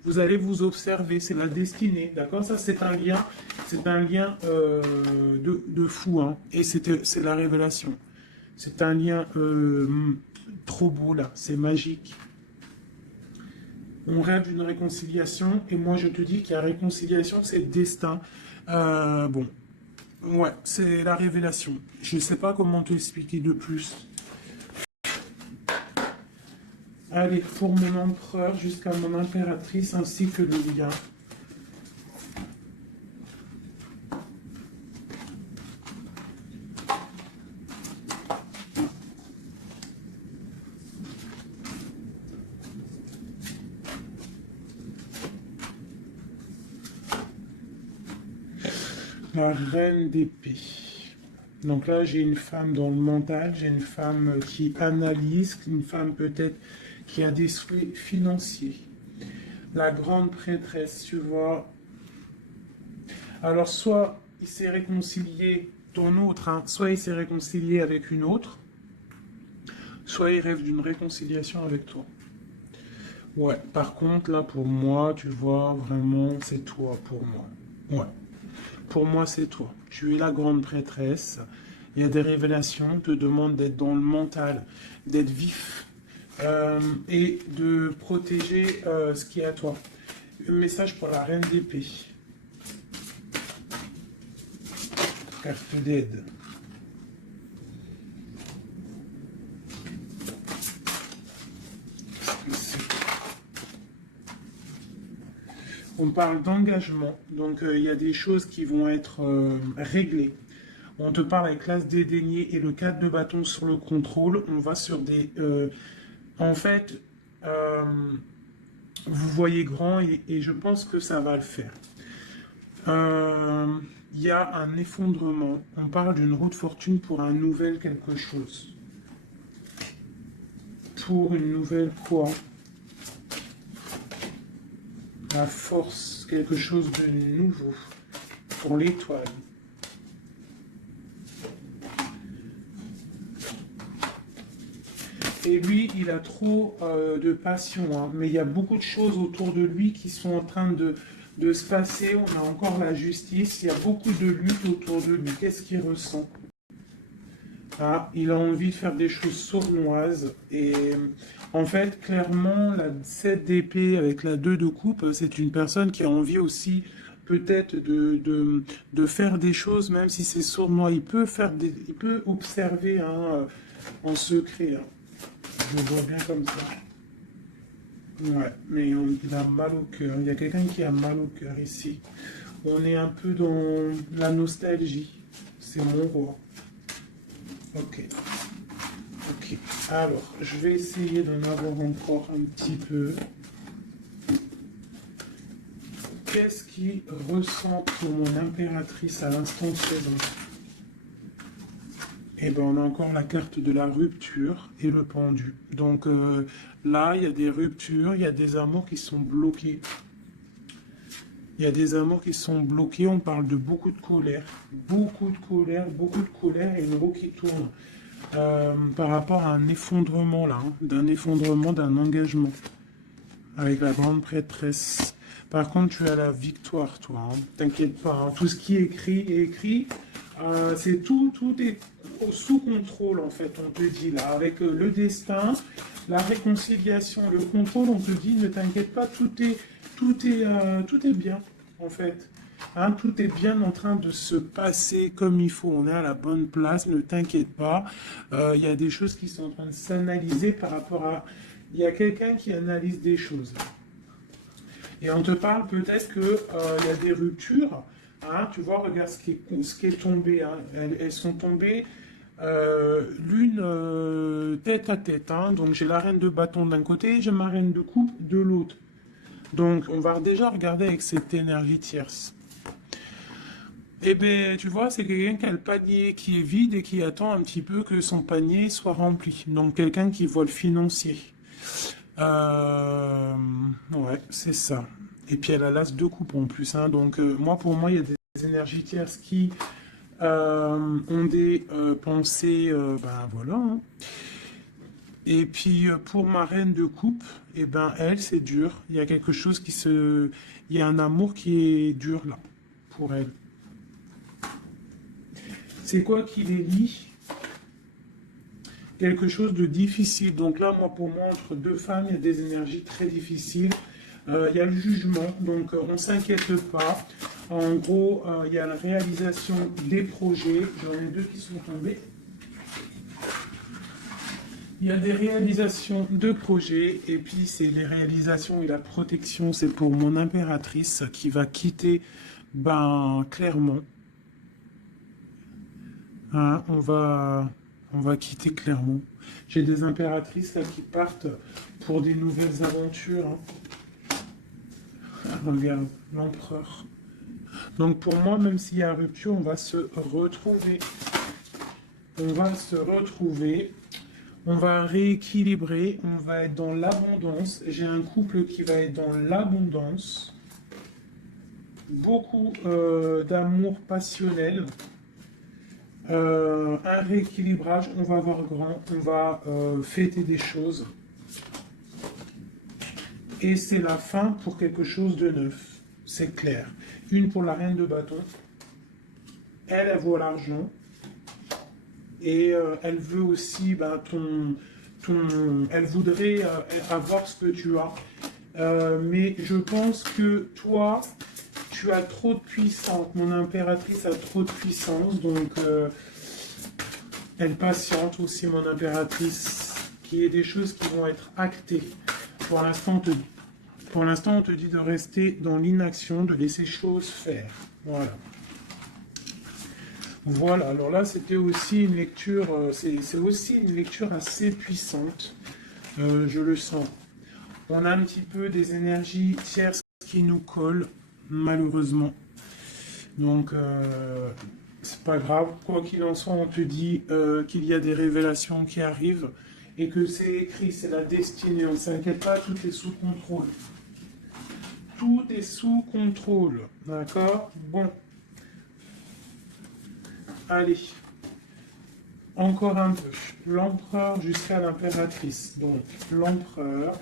vous allez vous observer. C'est la destinée, d'accord? Ça, c'est un lien de fou, hein. Et c'est la révélation. C'est un lien trop beau là, c'est magique. On rêve d'une réconciliation, et moi je te dis qu'il y a réconciliation, c'est le destin. Bon, ouais, c'est la révélation. Je ne sais pas comment te expliquer de plus. Allez, pour mon empereur jusqu'à mon impératrice ainsi que le lien. La reine d'épée. Donc là, j'ai une femme dans le mental, j'ai une femme qui analyse, une femme peut-être qui a des souhaits financiers. La grande prêtresse, tu vois. Alors, soit il s'est réconcilié, ton autre, hein, soit il s'est réconcilié avec une autre, soit il rêve d'une réconciliation avec toi. Ouais, par contre, là, pour moi, tu vois, vraiment, c'est toi pour moi. Ouais, pour moi, c'est toi. Tu es la grande prêtresse. Il y a des révélations, on te demande d'être dans le mental, d'être vif et de protéger ce qui est à toi. Un message pour la reine d'épée. Carte d'aide. On parle d'engagement, donc il y a des choses qui vont être réglées. On te parle avec l'as des deniers et le 4 de bâton sur le contrôle. On va sur des... en fait, vous voyez grand et je pense que ça va le faire. Il y a un effondrement. On parle d'une roue de fortune pour un nouvel quelque chose. Pour une nouvelle quoi? La force, quelque chose de nouveau. Pour l'étoile. Et lui, il a trop de passion, hein. Mais il y a beaucoup de choses autour de lui qui sont en train de se passer. On a encore la justice, il y a beaucoup de lutte autour de lui. Qu'est-ce qu'il ressent? Ah, il a envie de faire des choses sournoises. Et en fait, clairement, la 7 d'épée avec la 2 de coupe, c'est une personne qui a envie aussi peut-être de faire des choses, même si c'est sournois. Il peut observer, hein, en secret, hein. Je le vois bien comme ça. Ouais, mais il a mal au cœur. Il y a quelqu'un qui a mal au cœur ici. On est un peu dans la nostalgie. C'est mon roi. Ok. Ok. Alors, je vais essayer d'en avoir encore un petit peu. Qu'est-ce qu'il ressent pour mon impératrice à l'instant présent? Et ben on a encore la carte de la rupture et le pendu. Donc là, il y a des ruptures, il y a des amours qui sont bloqués. Il y a des amours qui sont bloqués, on parle de beaucoup de colère, beaucoup de colère et une roue qui tourne par rapport à un effondrement là, hein, d'un effondrement d'un engagement avec la grande prêtresse. Par contre, tu as la victoire, toi. Hein. T'inquiète pas, hein. Tout ce qui est écrit. C'est tout est sous contrôle en fait. On te dit là, avec le destin, la réconciliation, le contrôle, on te dit ne t'inquiète pas, tout est bien en fait. Hein, tout est bien en train de se passer comme il faut. On est à la bonne place, ne t'inquiète pas. Il y a des choses qui sont en train de s'analyser par rapport à. Il y a quelqu'un qui analyse des choses. Et on te parle peut-être qu'il y a des ruptures. Hein, tu vois, regarde ce qui est tombé. Hein. Elles sont tombées l'une tête à tête. Hein. Donc j'ai la reine de bâton d'un côté, j'ai ma reine de coupe de l'autre. Donc on va déjà regarder avec cette énergie tierce. Eh bien, tu vois, c'est quelqu'un qui a le panier qui est vide et qui attend un petit peu que son panier soit rempli. Donc quelqu'un qui voit le financier. Ouais, c'est ça. Et puis elle a l'as de coupe en plus. Hein. Donc moi, pour moi, il y a des énergies tierces qui ont des pensées, ben voilà. Hein. Et puis pour ma reine de coupe, eh ben elle, c'est dur. Il y a quelque chose qui se, il y a un amour qui est dur là pour elle. C'est quoi qui les lie? Quelque chose de difficile. Donc là, moi, pour moi, entre deux femmes, il y a des énergies très difficiles. Il y a le jugement, donc on ne s'inquiète pas. En gros, il y a la réalisation des projets. J'en ai deux qui sont tombés. Il y a des réalisations de projets, et puis c'est les réalisations et la protection. C'est pour mon impératrice qui va quitter, ben, Clermont. Hein, on va quitter Clermont. J'ai des impératrices là qui partent pour des nouvelles aventures. Hein. Ah, regarde, l'empereur. Donc pour moi, même s'il y a rupture, on va se retrouver. On va se retrouver. On va rééquilibrer. On va être dans l'abondance. J'ai un couple qui va être dans l'abondance. Beaucoup d'amour passionnel. Un rééquilibrage, on va voir grand, on va fêter des choses. Et c'est la fin pour quelque chose de neuf, c'est clair. Une pour la reine de bâton. Elle vaut l'argent. Et elle veut aussi ben, elle voudrait avoir ce que tu as. Mais je pense que toi, tu as trop de puissance. Mon impératrice a trop de puissance, donc elle patiente aussi, mon impératrice, qu'il y ait des choses qui vont être actées. Pour l'instant, on te dit de rester dans l'inaction, de laisser choses faire. Voilà. Voilà, alors là, c'était aussi une lecture, c'est aussi une lecture assez puissante, je le sens. On a un petit peu des énergies tierces qui nous collent, malheureusement. Donc, c'est pas grave. Quoi qu'il en soit, on te dit qu'il y a des révélations qui arrivent et que c'est écrit, c'est la destinée. On ne s'inquiète pas, tout est sous contrôle. Tout est sous contrôle. D'accord? Bon. Allez. Encore un peu. L'empereur jusqu'à l'impératrice. Donc, l'empereur.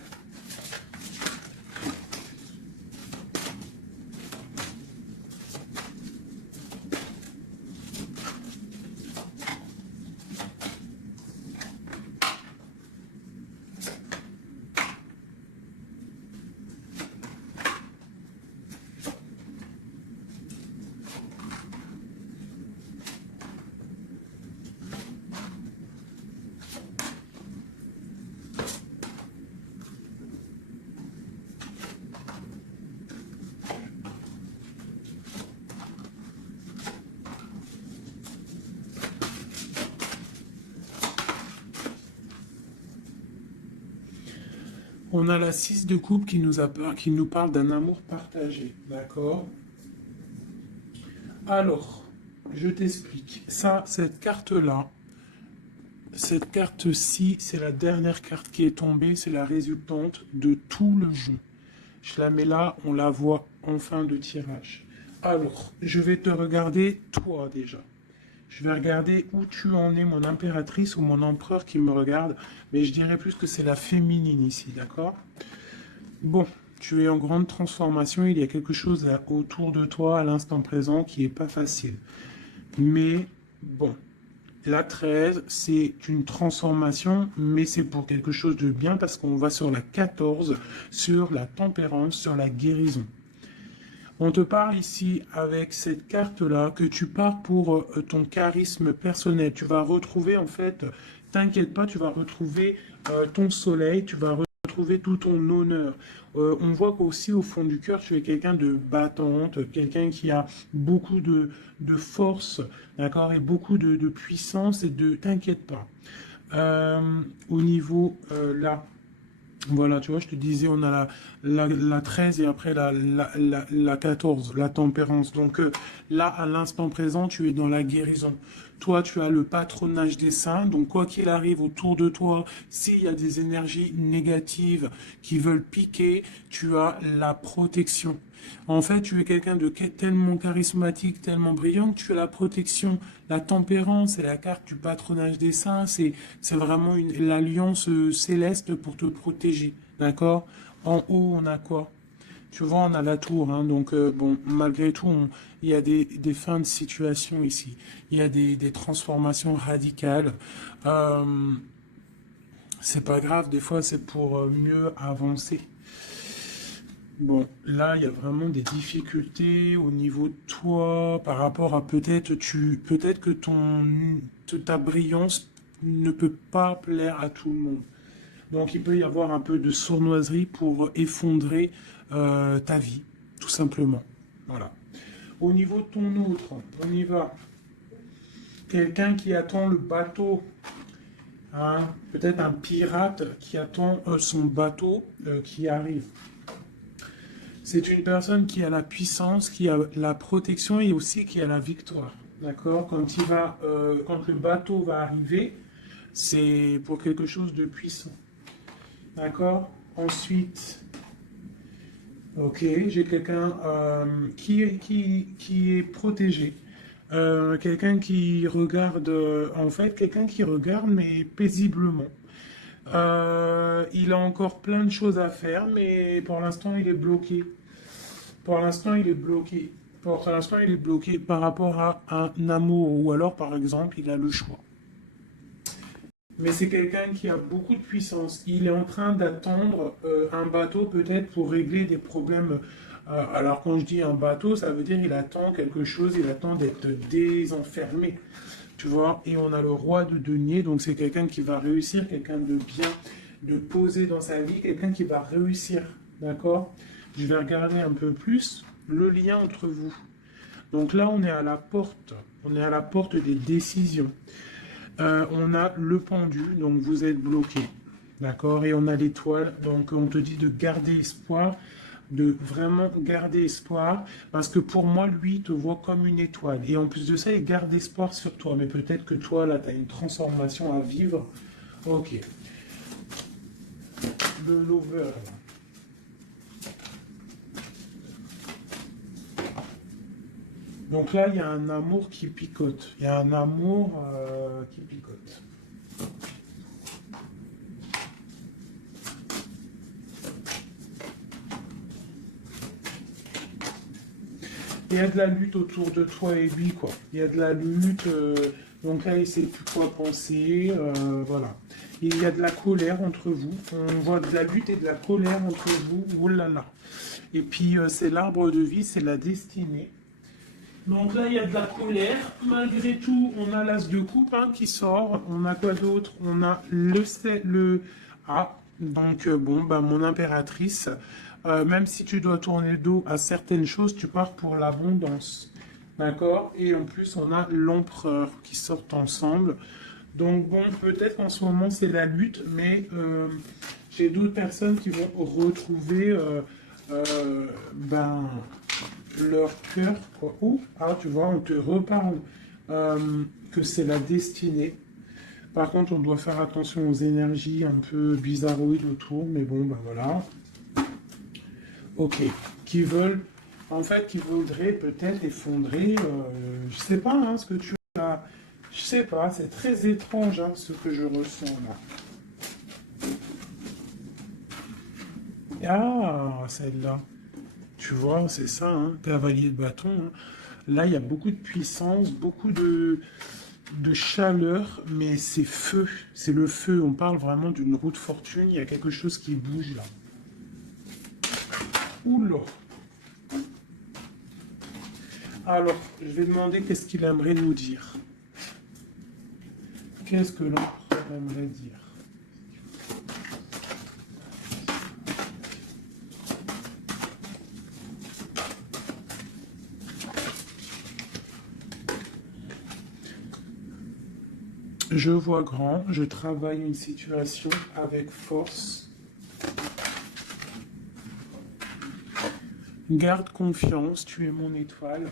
On a la 6 de coupe qui nous parle d'un amour partagé. D'accord? Alors, je t'explique. Ça, cette carte-là, cette carte-ci, c'est la dernière carte qui est tombée. C'est la résultante de tout le jeu. Je la mets là, on la voit en fin de tirage. Alors, je vais te regarder toi déjà. Je vais regarder où tu en es, mon impératrice ou mon empereur qui me regarde. Mais je dirais plus que c'est la féminine ici, d'accord? Bon, tu es en grande transformation. Il y a quelque chose autour de toi à l'instant présent qui est pas facile. Mais bon, la 13, c'est une transformation, mais c'est pour quelque chose de bien parce qu'on va sur la 14, sur la tempérance, sur la guérison. On te parle ici avec cette carte-là que tu pars pour ton charisme personnel. Tu vas retrouver en fait, t'inquiète pas, tu vas retrouver ton soleil, tu vas retrouver tout ton honneur. On voit qu'aussi au fond du cœur, tu es quelqu'un de battante, quelqu'un qui a beaucoup de force, d'accord, et beaucoup de puissance et de... T'inquiète pas. Au niveau là. Voilà, tu vois, je te disais, on a la 13 et après la 14, la tempérance. Donc là, à l'instant présent, tu es dans la guérison. Toi, tu as le patronage des saints. Donc quoi qu'il arrive autour de toi, s'il y a des énergies négatives qui veulent piquer, tu as la protection. En fait, tu es quelqu'un de tellement charismatique, tellement brillant que tu as la protection, la tempérance et la carte du patronage des saints. C'est vraiment l'alliance céleste pour te protéger. D'accord? En haut, on a quoi? Tu vois, on a la tour. Hein, donc, bon, malgré tout, il y a des fins de situation ici. Il y a des transformations radicales. Euh, c'est pas grave, des fois, c'est pour mieux avancer. Bon, là, il y a vraiment des difficultés au niveau de toi par rapport à peut-être que ta brillance ne peut pas plaire à tout le monde. Donc, il peut y avoir un peu de sournoiserie pour effondrer ta vie, tout simplement. Voilà. Au niveau de ton autre, on y va. Quelqu'un qui attend le bateau, hein, peut-être un pirate qui attend son bateau qui arrive. C'est une personne qui a la puissance, qui a la protection et aussi qui a la victoire. D'accord? Quand le bateau va arriver, c'est pour quelque chose de puissant. D'accord? Ensuite, ok, j'ai quelqu'un qui est protégé. Quelqu'un qui regarde, en fait, quelqu'un qui regarde, mais paisiblement. Il a encore plein de choses à faire, mais pour l'instant, il est bloqué. Pour l'instant, il est bloqué. Pour l'instant, il est bloqué par rapport à un amour, ou alors, par exemple, il a le choix. Mais c'est quelqu'un qui a beaucoup de puissance. Il est en train d'attendre un bateau peut-être pour régler des problèmes. Alors quand je dis un bateau, ça veut dire il attend quelque chose, il attend d'être désenfermé. Tu vois, et on a le roi de denier, donc c'est quelqu'un qui va réussir, quelqu'un de bien, de posé dans sa vie, quelqu'un qui va réussir. D'accord? Je vais regarder un peu plus le lien entre vous. Donc là, on est à la porte. On est à la porte des décisions. On a le pendu, donc vous êtes bloqué. D'accord? Et on a l'étoile, donc on te dit de garder espoir, de vraiment garder espoir, parce que pour moi, lui, il te voit comme une étoile. Et en plus de ça, il garde espoir sur toi. Mais peut-être que toi, là, tu as une transformation à vivre. Ok. Le lover. Donc là, il y a un amour qui picote. Il y a un amour qui picote. Il y a de la lutte autour de toi et lui, quoi. Il y a de la lutte. Donc là, il ne sait plus quoi penser. Voilà. Il y a de la colère entre vous. On voit de la lutte et de la colère entre vous. Oh là là. Et puis, c'est l'arbre de vie, c'est la destinée. Donc là, il y a de la colère. Malgré tout, on a l'as de coupe hein, qui sort. On a quoi d'autre? On a le... Ah, donc bon, bah, mon impératrice, même si tu dois tourner le dos à certaines choses, tu pars pour l'abondance. D'accord? Et en plus, on a l'empereur qui sortent ensemble. Donc bon, peut-être en ce moment, c'est la lutte, mais j'ai d'autres personnes qui vont retrouver... ben, leur cœur, quoi. Ou, ah, tu vois, on te reparle que c'est la destinée. Par contre, on doit faire attention aux énergies un peu bizarroïdes autour, mais bon, ben voilà. Ok, qui veulent en fait, qui voudrait peut-être effondrer, je sais pas, hein, ce que tu as. Je sais pas, c'est très étrange, hein, ce que je ressens là. Ah, celle-là. Tu vois, c'est ça, hein, cavalier de bâton, hein. Là, il y a beaucoup de puissance, beaucoup de chaleur, mais c'est feu. C'est le feu. On parle vraiment d'une roue de fortune. Il y a quelque chose qui bouge là. Oula. Alors, je vais demander qu'est-ce qu'il aimerait nous dire. Qu'est-ce que l'empereur aimerait dire? Je vois grand, je travaille une situation avec force. Garde confiance, tu es mon étoile.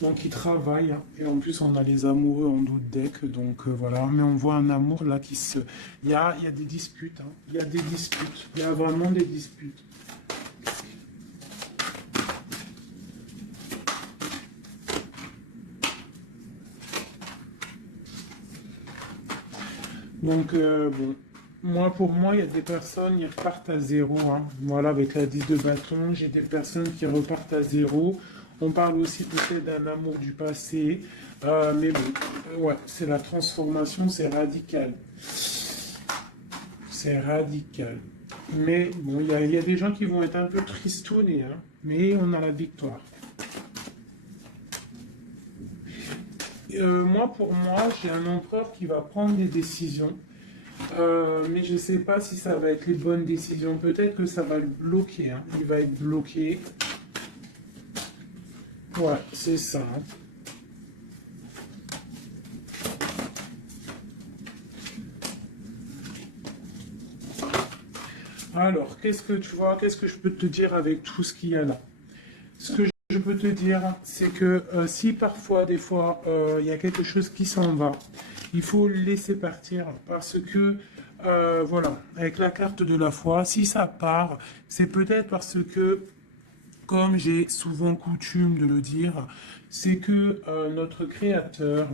Donc il travaille, hein. Et en plus on a les amoureux en dos de deck, donc voilà. Mais on voit un amour là qui se... il y a des disputes, hein. Il y a des disputes, il y a vraiment des disputes. Donc bon, pour moi, il y a des personnes qui repartent à zéro, hein. Voilà, avec la 10 de bâton, j'ai des personnes qui repartent à zéro. On parle aussi peut-être d'un amour du passé, mais bon, ouais, c'est la transformation, c'est radical. C'est radical. Mais bon, il y a des gens qui vont être un peu tristounés, hein, mais on a la victoire. Pour moi, j'ai un empereur qui va prendre des décisions, mais je ne sais pas si ça va être les bonnes décisions. Peut-être que ça va le bloquer, hein. Il va être bloqué. Ouais, c'est ça, hein. Alors, qu'est-ce que tu vois, qu'est-ce que je peux te dire avec tout ce qu'il y a là? Ce que je peux te dire, c'est que si parfois, des fois, il y a quelque chose qui s'en va, il faut le laisser partir parce que, voilà, avec la carte de la foi, si ça part, c'est peut-être parce que, comme j'ai souvent coutume de le dire, c'est que notre Créateur,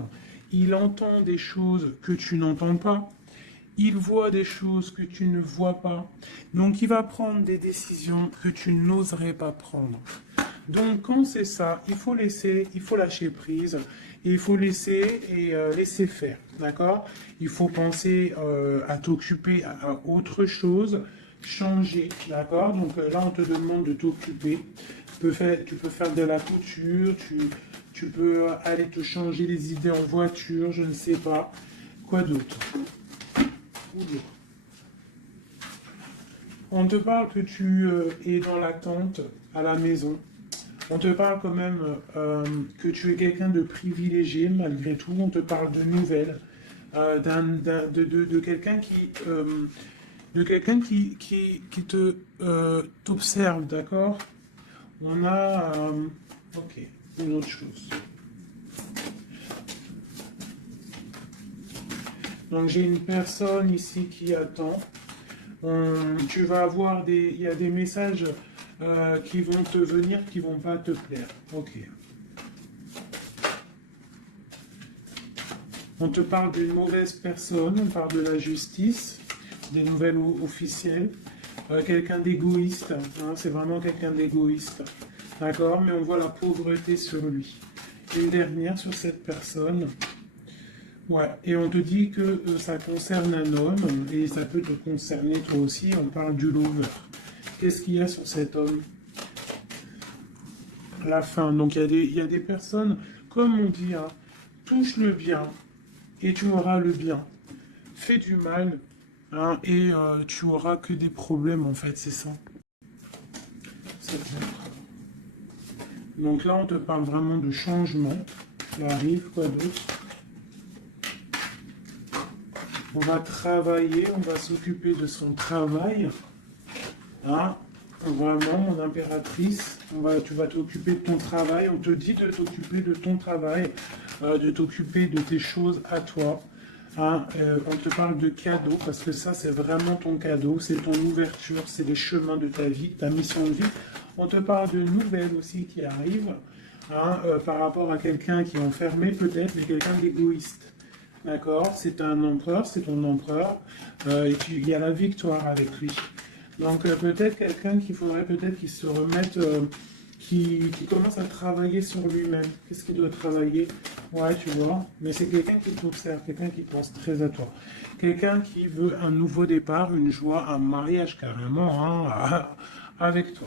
il entend des choses que tu n'entends pas. Il voit des choses que tu ne vois pas. Donc, il va prendre des décisions que tu n'oserais pas prendre. Donc, quand c'est ça, il faut laisser, il faut lâcher prise, et il faut laisser et laisser faire, d'accord? Il faut penser à t'occuper à autre chose, changer, d'accord? Donc là, on te demande de t'occuper. Tu peux faire de la couture, tu peux aller te changer les idées en voiture, je ne sais pas. Quoi d'autre? Oula. On te parle que tu es dans l'attente à la maison. On te parle quand même que tu es quelqu'un de privilégié malgré tout. On te parle de nouvelles, de quelqu'un qui te t'observe, d'accord? On a ok, une autre chose. Donc j'ai une personne ici qui attend. Tu vas avoir il y a des messages qui vont te venir, qui vont pas te plaire. Ok. On te parle d'une mauvaise personne, on parle de la justice, des nouvelles officielles. Quelqu'un d'égoïste, hein, c'est vraiment quelqu'un d'égoïste. D'accord? Mais on voit la pauvreté sur lui. Une dernière sur cette personne. Ouais, et on te dit que ça concerne un homme, et ça peut te concerner toi aussi, on parle du lover. Qu'est-ce qu'il y a sur cet homme? La fin. Donc il y a des personnes, comme on dit, hein, touche le bien, et tu auras le bien. Fais du mal, hein, et tu auras que des problèmes, en fait, c'est ça. Donc là, on te parle vraiment de changement. Ça arrive, quoi d'autre? On va travailler, on va s'occuper de son travail. Hein? Vraiment, mon impératrice, tu vas t'occuper de ton travail. On te dit de t'occuper de ton travail, de t'occuper de tes choses à toi. Hein? On te parle de cadeau, parce que ça, c'est vraiment ton cadeau. C'est ton ouverture, c'est les chemins de ta vie, ta mission de vie. On te parle de nouvelles aussi qui arrivent, hein, par rapport à quelqu'un qui est enfermé peut-être, mais quelqu'un d'égoïste. D'accord? C'est un empereur, c'est ton empereur, et puis il y a la victoire avec lui. Donc peut-être quelqu'un qu'il faudrait peut-être qu'il se remette, qui commence à travailler sur lui-même. Qu'est-ce qu'il doit travailler? Ouais, tu vois, mais c'est quelqu'un qui t'observe, quelqu'un qui pense très à toi. Quelqu'un qui veut un nouveau départ, une joie, un mariage carrément, hein, avec toi.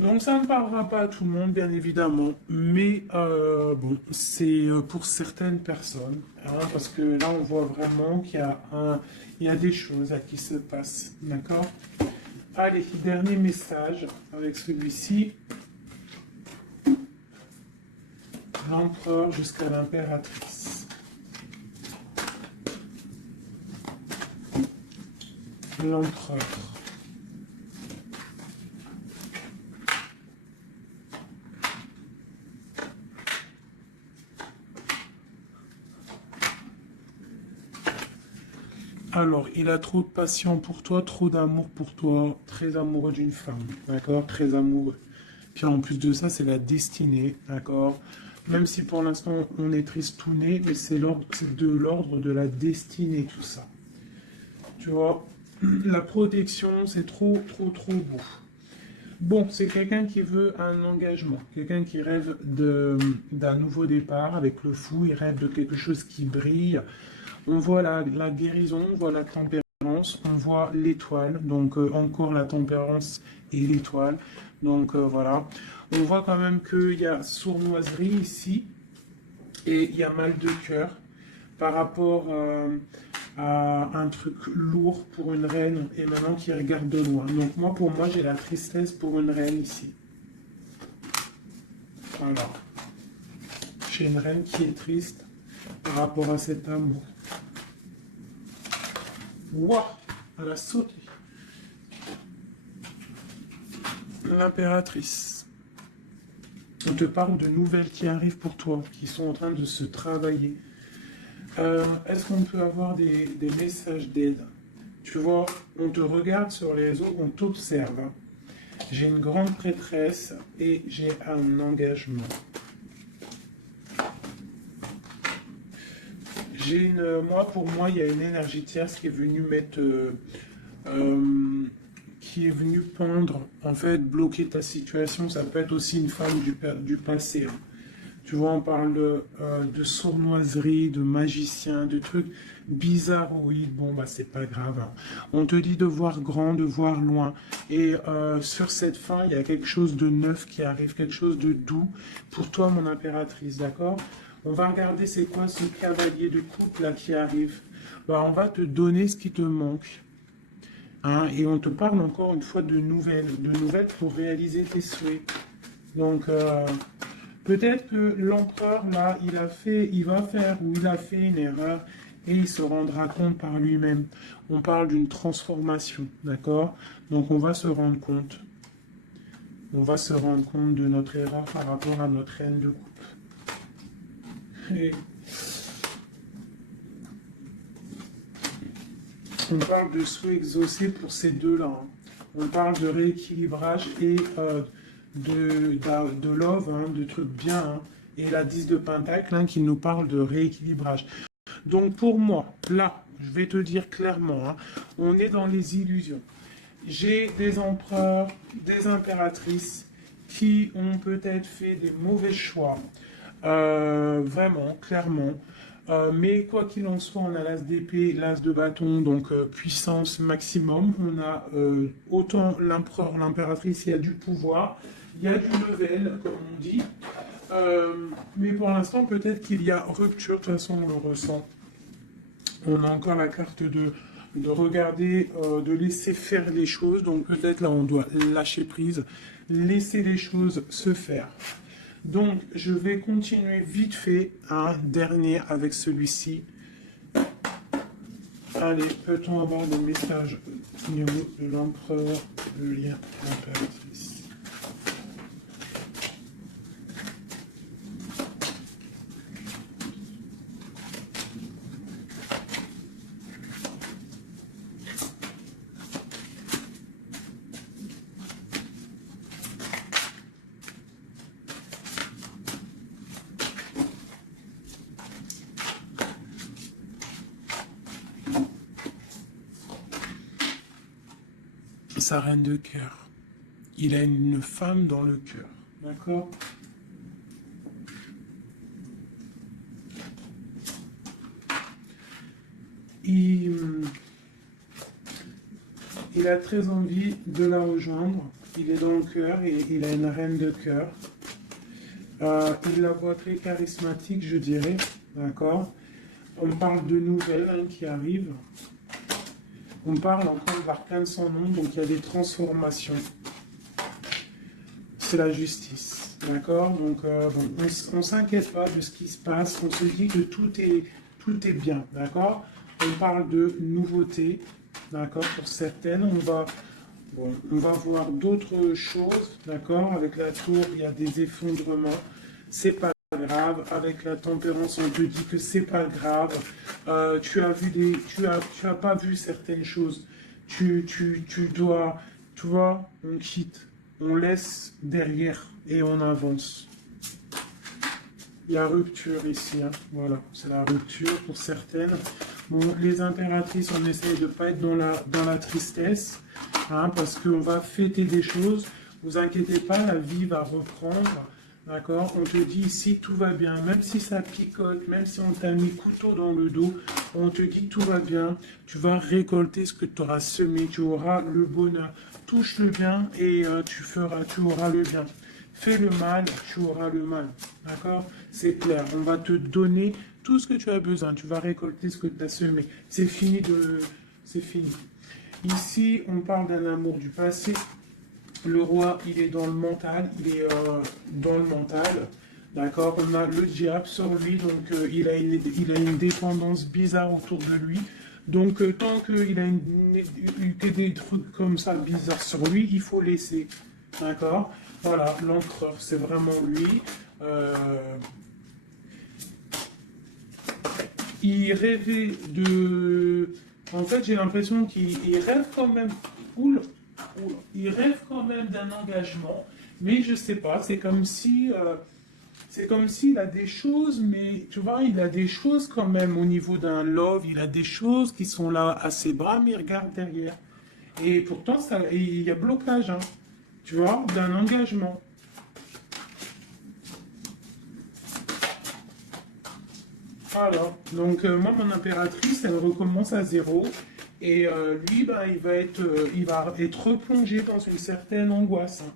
Donc ça ne parlera pas à tout le monde, bien évidemment, mais bon, c'est pour certaines personnes, hein, parce que là on voit vraiment il y a des choses qui se passent, d'accord? Allez, dernier message avec celui-ci, l'empereur jusqu'à l'impératrice. L'empereur. Alors, il a trop de passion pour toi, trop d'amour pour toi, très amoureux d'une femme, d'accord? Très amoureux. Puis en plus de ça, c'est la destinée, d'accord? Même si pour l'instant on est tristouné, mais c'est de l'ordre de la destinée, tout ça. Tu vois, la protection, c'est trop, trop, trop beau. Bon, c'est quelqu'un qui veut un engagement, quelqu'un qui rêve d'un nouveau départ avec le fou, il rêve de quelque chose qui brille. On voit la guérison, on voit la tempérance, on voit l'étoile, donc encore la tempérance et l'étoile. Donc voilà, on voit quand même qu'il y a sournoiserie ici et il y a mal de cœur par rapport à un truc lourd pour une reine et maintenant qui regarde de loin. Donc moi, pour moi, j'ai la tristesse pour une reine ici. Voilà. J'ai une reine qui est triste par rapport à cet amour. Waouh, elle a sauté. L'impératrice. On te parle de nouvelles qui arrivent pour toi, qui sont en train de se travailler. Est-ce qu'on peut avoir des messages d'aide? Tu vois, on te regarde sur les réseaux, on t'observe. J'ai une grande prêtresse et j'ai un engagement. Moi, pour moi, il y a une énergie tierce qui est venue mettre, qui est venue pendre, en fait, bloquer ta situation. Ça peut être aussi une femme du passé, hein. Tu vois, on parle de sournoiserie, de magicien, de trucs bizarroïdes. Bon, bah, c'est pas grave, hein. On te dit de voir grand, de voir loin. Et sur cette fin, il y a quelque chose de neuf qui arrive, quelque chose de doux pour toi, mon impératrice, d'accord? On va regarder c'est quoi ce cavalier de coupe là qui arrive. Bah, on va te donner ce qui te manque, hein, et on te parle encore une fois de nouvelles pour réaliser tes souhaits. Donc, peut-être que l'empereur, là, il a fait une erreur et il se rendra compte par lui-même. On parle d'une transformation, d'accord? Donc, on va se rendre compte. On va se rendre compte de notre erreur par rapport à notre reine de coupe. Et on parle de souhait exaucé pour ces deux-là, hein. On parle de rééquilibrage et de love, hein, de trucs bien, hein. Et la 10 de Pentacle, hein, qui nous parle de rééquilibrage. Donc pour moi, là, je vais te dire clairement, hein, on est dans les illusions. J'ai des empereurs, des impératrices qui ont peut-être fait des mauvais choix. Vraiment, clairement. Mais quoi qu'il en soit, on a l'as d'épée, l'as de bâton, donc puissance maximum. On a autant l'empereur, l'impératrice, il y a du pouvoir, il y a du level, comme on dit. Mais pour l'instant, peut-être qu'il y a rupture, de toute façon, on le ressent. On a encore la carte de regarder, de laisser faire les choses. Donc peut-être là, on doit lâcher prise, laisser les choses se faire. Donc, je vais continuer vite fait un dernier avec celui-ci. Allez, peut-on avoir des messages au niveau de l'empereur, le lien de l'impératrice? sa reine de cœur. Il a une femme dans le cœur. D'accord? Il a très envie de la rejoindre. Il est dans le cœur et il a une reine de cœur. Il la voit très charismatique, je dirais. D'accord? On parle de nouvelles qui arrivent. On parle encore de l'arcane de son nom, donc il y a des transformations. C'est la justice. D'accord? Donc bon, on ne s'inquiète pas de ce qui se passe. On se dit que tout est bien. D'accord? On parle de nouveautés. D'accord? Pour certaines, on va voir d'autres choses. D'accord? Avec la tour, il y a des effondrements. C'est pas grave. Avec la tempérance, on te dit que c'est pas grave. Tu as pas vu certaines choses. Tu dois, tu vois, on quitte, on laisse derrière et on avance. Il y a rupture ici, hein. Voilà, c'est la rupture pour certaines. Bon, les impératrices, on essaye de ne pas être dans la tristesse, hein, parce qu'on va fêter des choses. Vous inquiétez pas, la vie va reprendre. D'accord? On te dit ici tout va bien, même si ça picote, même si on t'a mis couteau dans le dos, on te dit tout va bien. Tu vas récolter ce que tu auras semé, tu auras le bonheur. Touche le bien et tu auras le bien. Fais le mal, tu auras le mal. D'accord? C'est clair. On va te donner tout ce que tu as besoin. Tu vas récolter ce que tu as semé. C'est fini. Ici, on parle d'un amour du passé. Le roi, il est dans le mental. D'accord? On a le diable sur lui. Donc, il a une dépendance bizarre autour de lui. Donc, tant qu'il a des trucs comme ça bizarres sur lui, il faut laisser. D'accord? Voilà, l'empereur, c'est vraiment lui. Il rêvait de... En fait, j'ai l'impression qu'il rêve quand même... Il rêve quand même d'un engagement, mais je sais pas, c'est comme si... c'est comme s'il a des choses, mais tu vois, il a des choses quand même au niveau d'un love, il a des choses qui sont là à ses bras, mais il regarde derrière. Et pourtant, il y a blocage, hein, tu vois, d'un engagement. Voilà, donc moi, mon impératrice, elle recommence à zéro. Et lui, ben, il va être replongé dans une certaine angoisse, hein.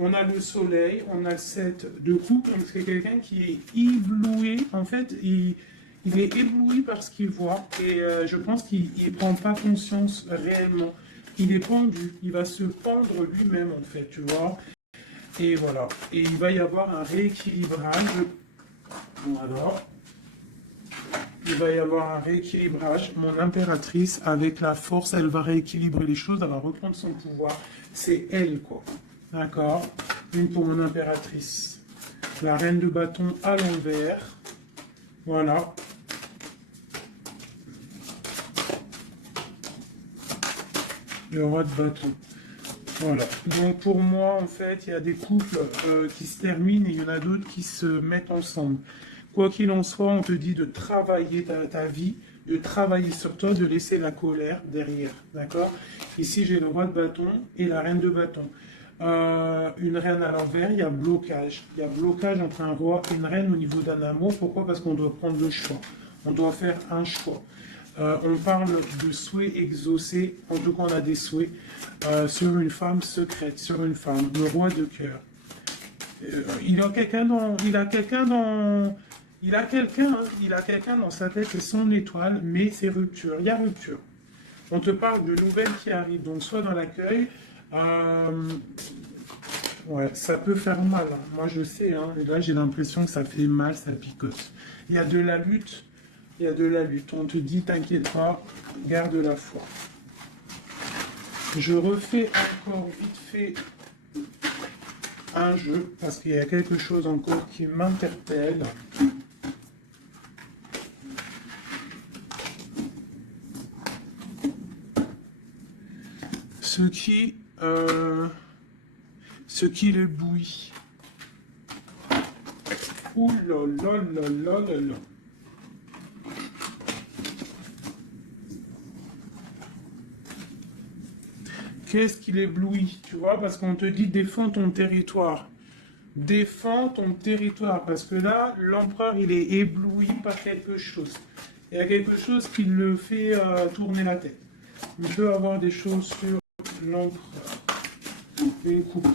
On a le soleil, on a le 7 de coupe, donc c'est quelqu'un qui est ébloui. En fait, il est ébloui par ce qu'il voit et je pense qu'il ne prend pas conscience réellement. Il est pendu, il va se pendre lui-même en fait, tu vois. Et voilà, et il va y avoir un rééquilibrage. Voilà. Il va y avoir un rééquilibrage. Mon impératrice, avec la force, elle va rééquilibrer les choses, elle va reprendre son pouvoir. C'est elle, quoi. D'accord? Une pour mon impératrice. La reine de bâton à l'envers. Voilà. Le roi de bâton. Voilà. Donc pour moi, en fait, il y a des couples qui se terminent et il y en a d'autres qui se mettent ensemble. Quoi qu'il en soit, on te dit de travailler ta vie, de travailler sur toi, de laisser la colère derrière. D'accord? Ici, j'ai le roi de bâton et la reine de bâton. Une reine à l'envers, il y a blocage. Il y a blocage entre un roi et une reine au niveau d'un amour. Pourquoi? Parce qu'on doit prendre le choix. On doit faire un choix. On parle de souhaits exaucés. En tout cas, on a des souhaits sur une femme secrète, sur une femme, le roi de cœur. Il a quelqu'un dans sa tête, c'est son étoile, mais c'est rupture. Il y a rupture. On te parle de nouvelles qui arrivent, donc soit dans l'accueil. Ouais, ça peut faire mal, hein. Moi, je sais, hein. Et là, j'ai l'impression que ça fait mal, ça picote. Il y a de la lutte. Il y a de la lutte. On te dit, t'inquiète pas, garde la foi. Je refais encore vite fait un jeu, parce qu'il y a quelque chose encore qui m'interpelle. Ce qui l'éblouit. Ouh là là là là là là. Qu'est-ce qui l'éblouit, tu vois? Parce qu'on te dit défends ton territoire. Défends ton territoire. Parce que là, l'empereur, il est ébloui par quelque chose. Il y a quelque chose qui le fait tourner la tête. Il peut avoir des choses sur l'empereur. Une coupe.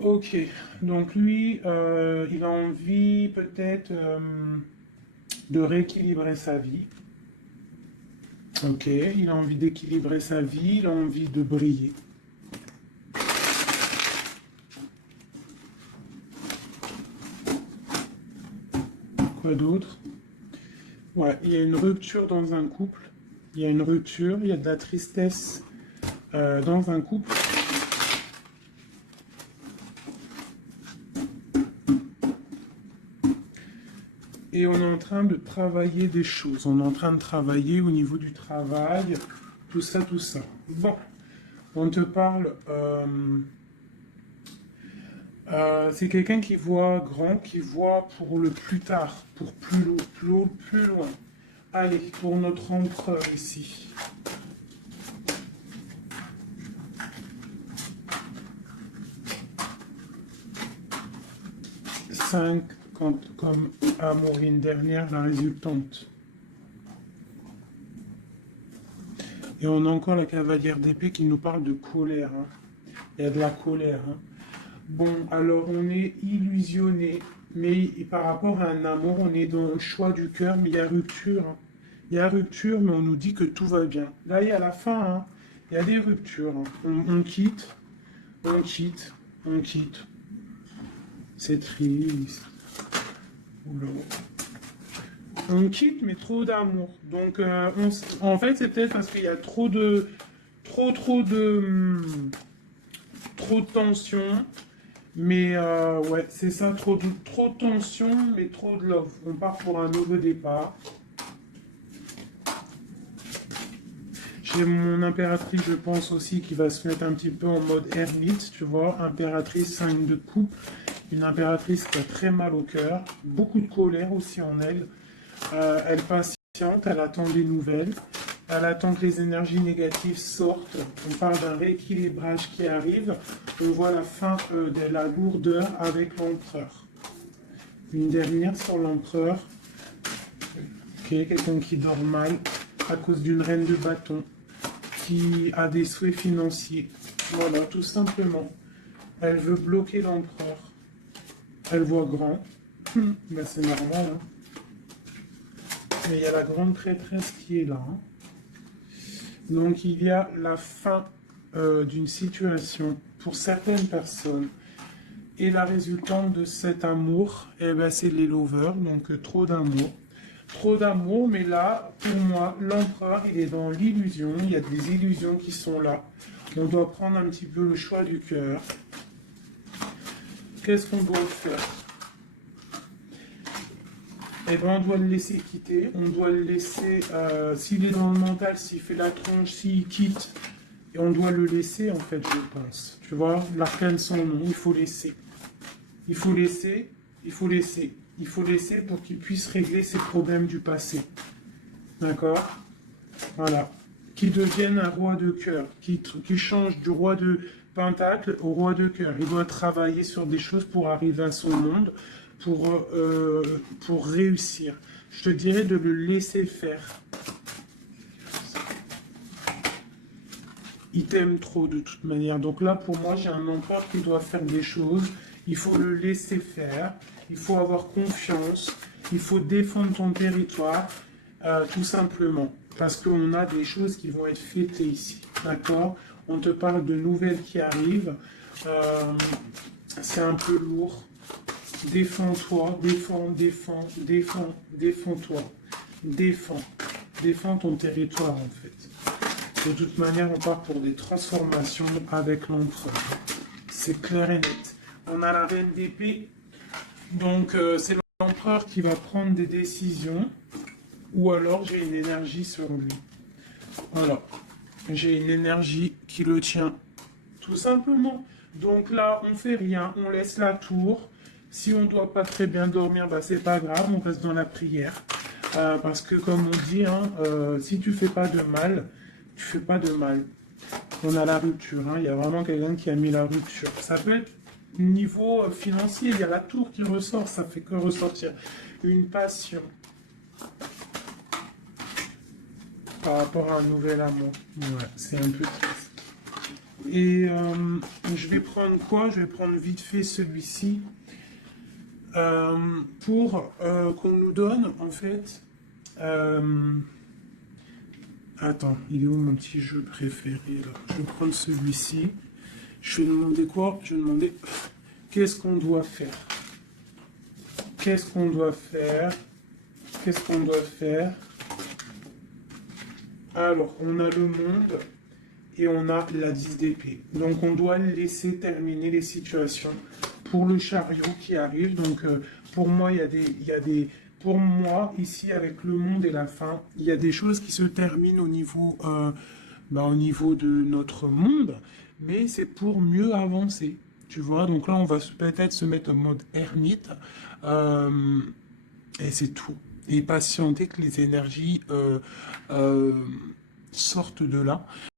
Ok, donc lui, il a envie peut-être de rééquilibrer sa vie. Ok, il a envie d'équilibrer sa vie, il a envie de briller. Quoi d'autre? Ouais, il y a une rupture dans un couple. Il y a une rupture, il y a de la tristesse dans un couple. Et on est en train de travailler des choses. On est en train de travailler au niveau du travail, tout ça, tout ça. Bon, on te parle... c'est quelqu'un qui voit grand, qui voit pour le plus tard, pour plus loin. Allez, pour notre empereur ici. 5 comme Amorine dernière, la résultante. Et on a encore la cavalière d'épée qui nous parle de colère. Hein. Il y a de la colère. Hein. Bon, alors on est illusionné, mais par rapport à un amour, on est dans le choix du cœur, mais il y a rupture. Hein. Il y a rupture, mais on nous dit que tout va bien. Là, il y a la fin, hein. Il y a des ruptures. Hein. On quitte, on quitte, on quitte. C'est triste. Oula. On quitte, mais trop d'amour. Donc, en fait, c'est peut-être parce qu'il y a trop de tension. Mais ouais, c'est ça, trop de tension, mais trop de love. On part pour un nouveau départ. J'ai mon impératrice, je pense aussi, qui va se mettre un petit peu en mode ermite, tu vois. Impératrice, signe de coupe. Une impératrice qui a très mal au cœur. Beaucoup de colère aussi en elle. Elle patiente, elle attend des nouvelles. Elle attend que les énergies négatives sortent. On parle d'un rééquilibrage qui arrive. On voit la fin de la lourdeur avec l'empereur. Une dernière sur l'empereur. Ok, quelqu'un qui dort mal à cause d'une reine de bâton qui a des souhaits financiers. Voilà, tout simplement. Elle veut bloquer l'empereur. Elle voit grand. Ben, c'est normal. Hein. Mais il y a la grande traîtresse qui est là. Hein. Donc il y a la fin d'une situation pour certaines personnes. Et la résultante de cet amour, eh ben, c'est les lovers, donc trop d'amour. Trop d'amour, mais là, pour moi, l'empereur, il est dans l'illusion. Il y a des illusions qui sont là. On doit prendre un petit peu le choix du cœur. Qu'est-ce qu'on doit faire? Eh ben, on doit le laisser quitter, on doit le laisser, s'il est dans le mental, s'il fait la tronche, s'il quitte, et on doit le laisser, en fait, je pense. Tu vois, l'arcane sans nom, il faut laisser. Il faut laisser, il faut laisser. Il faut laisser pour qu'il puisse régler ses problèmes du passé. D'accord? Voilà. Qu'il devienne un roi de cœur, qu'il change du roi de pentacle au roi de cœur. Il doit travailler sur des choses pour arriver à son monde, pour réussir. Je te dirais de le laisser faire. Il t'aime trop de toute manière. Donc là, pour moi, j'ai un empereur qui doit faire des choses. Il faut le laisser faire. Il faut avoir confiance. Il faut défendre ton territoire, tout simplement. Parce qu'on a des choses qui vont être fêtées ici. D'accord? On te parle de nouvelles qui arrivent. C'est un peu lourd. Défends-toi, défends-toi. Défends ton territoire, en fait. De toute manière, on part pour des transformations avec l'empereur. C'est clair et net. On a la reine d'épée. Donc, c'est l'empereur qui va prendre des décisions. Ou alors, j'ai une énergie sur lui. Voilà. J'ai une énergie qui le tient. Tout simplement. Donc là, on fait rien. On laisse la tour. Si on ne doit pas très bien dormir, bah, c'est pas grave, on reste dans la prière. Parce que comme on dit, hein, si tu fais pas de mal, tu fais pas de mal. On a la rupture, hein. Il y a vraiment quelqu'un qui a mis la rupture. Ça peut être niveau financier, il y a la tour qui ressort, ça fait que ressortir une passion par rapport à un nouvel amour. Ouais, c'est un peu triste. Et je vais prendre quoi? Je vais prendre vite fait celui-ci pour qu'on nous donne en fait. Attends, il est où mon petit jeu préféré là? Je vais prendre celui-ci. Je vais demander quoi? Je vais demander qu'est-ce qu'on doit faire? Qu'est-ce qu'on doit faire? Qu'est-ce qu'on doit faire? Alors, on a le monde et on a la 10 d'épée. Donc, on doit laisser terminer les situations pour le chariot qui arrive. Donc, pour moi, pour moi, ici, avec le monde et la fin, il y a des choses qui se terminent au niveau de notre monde, mais c'est pour mieux avancer. Tu vois, donc là, on va peut-être se mettre en mode ermite, et c'est tout. Et patienter que les énergies sortent de là.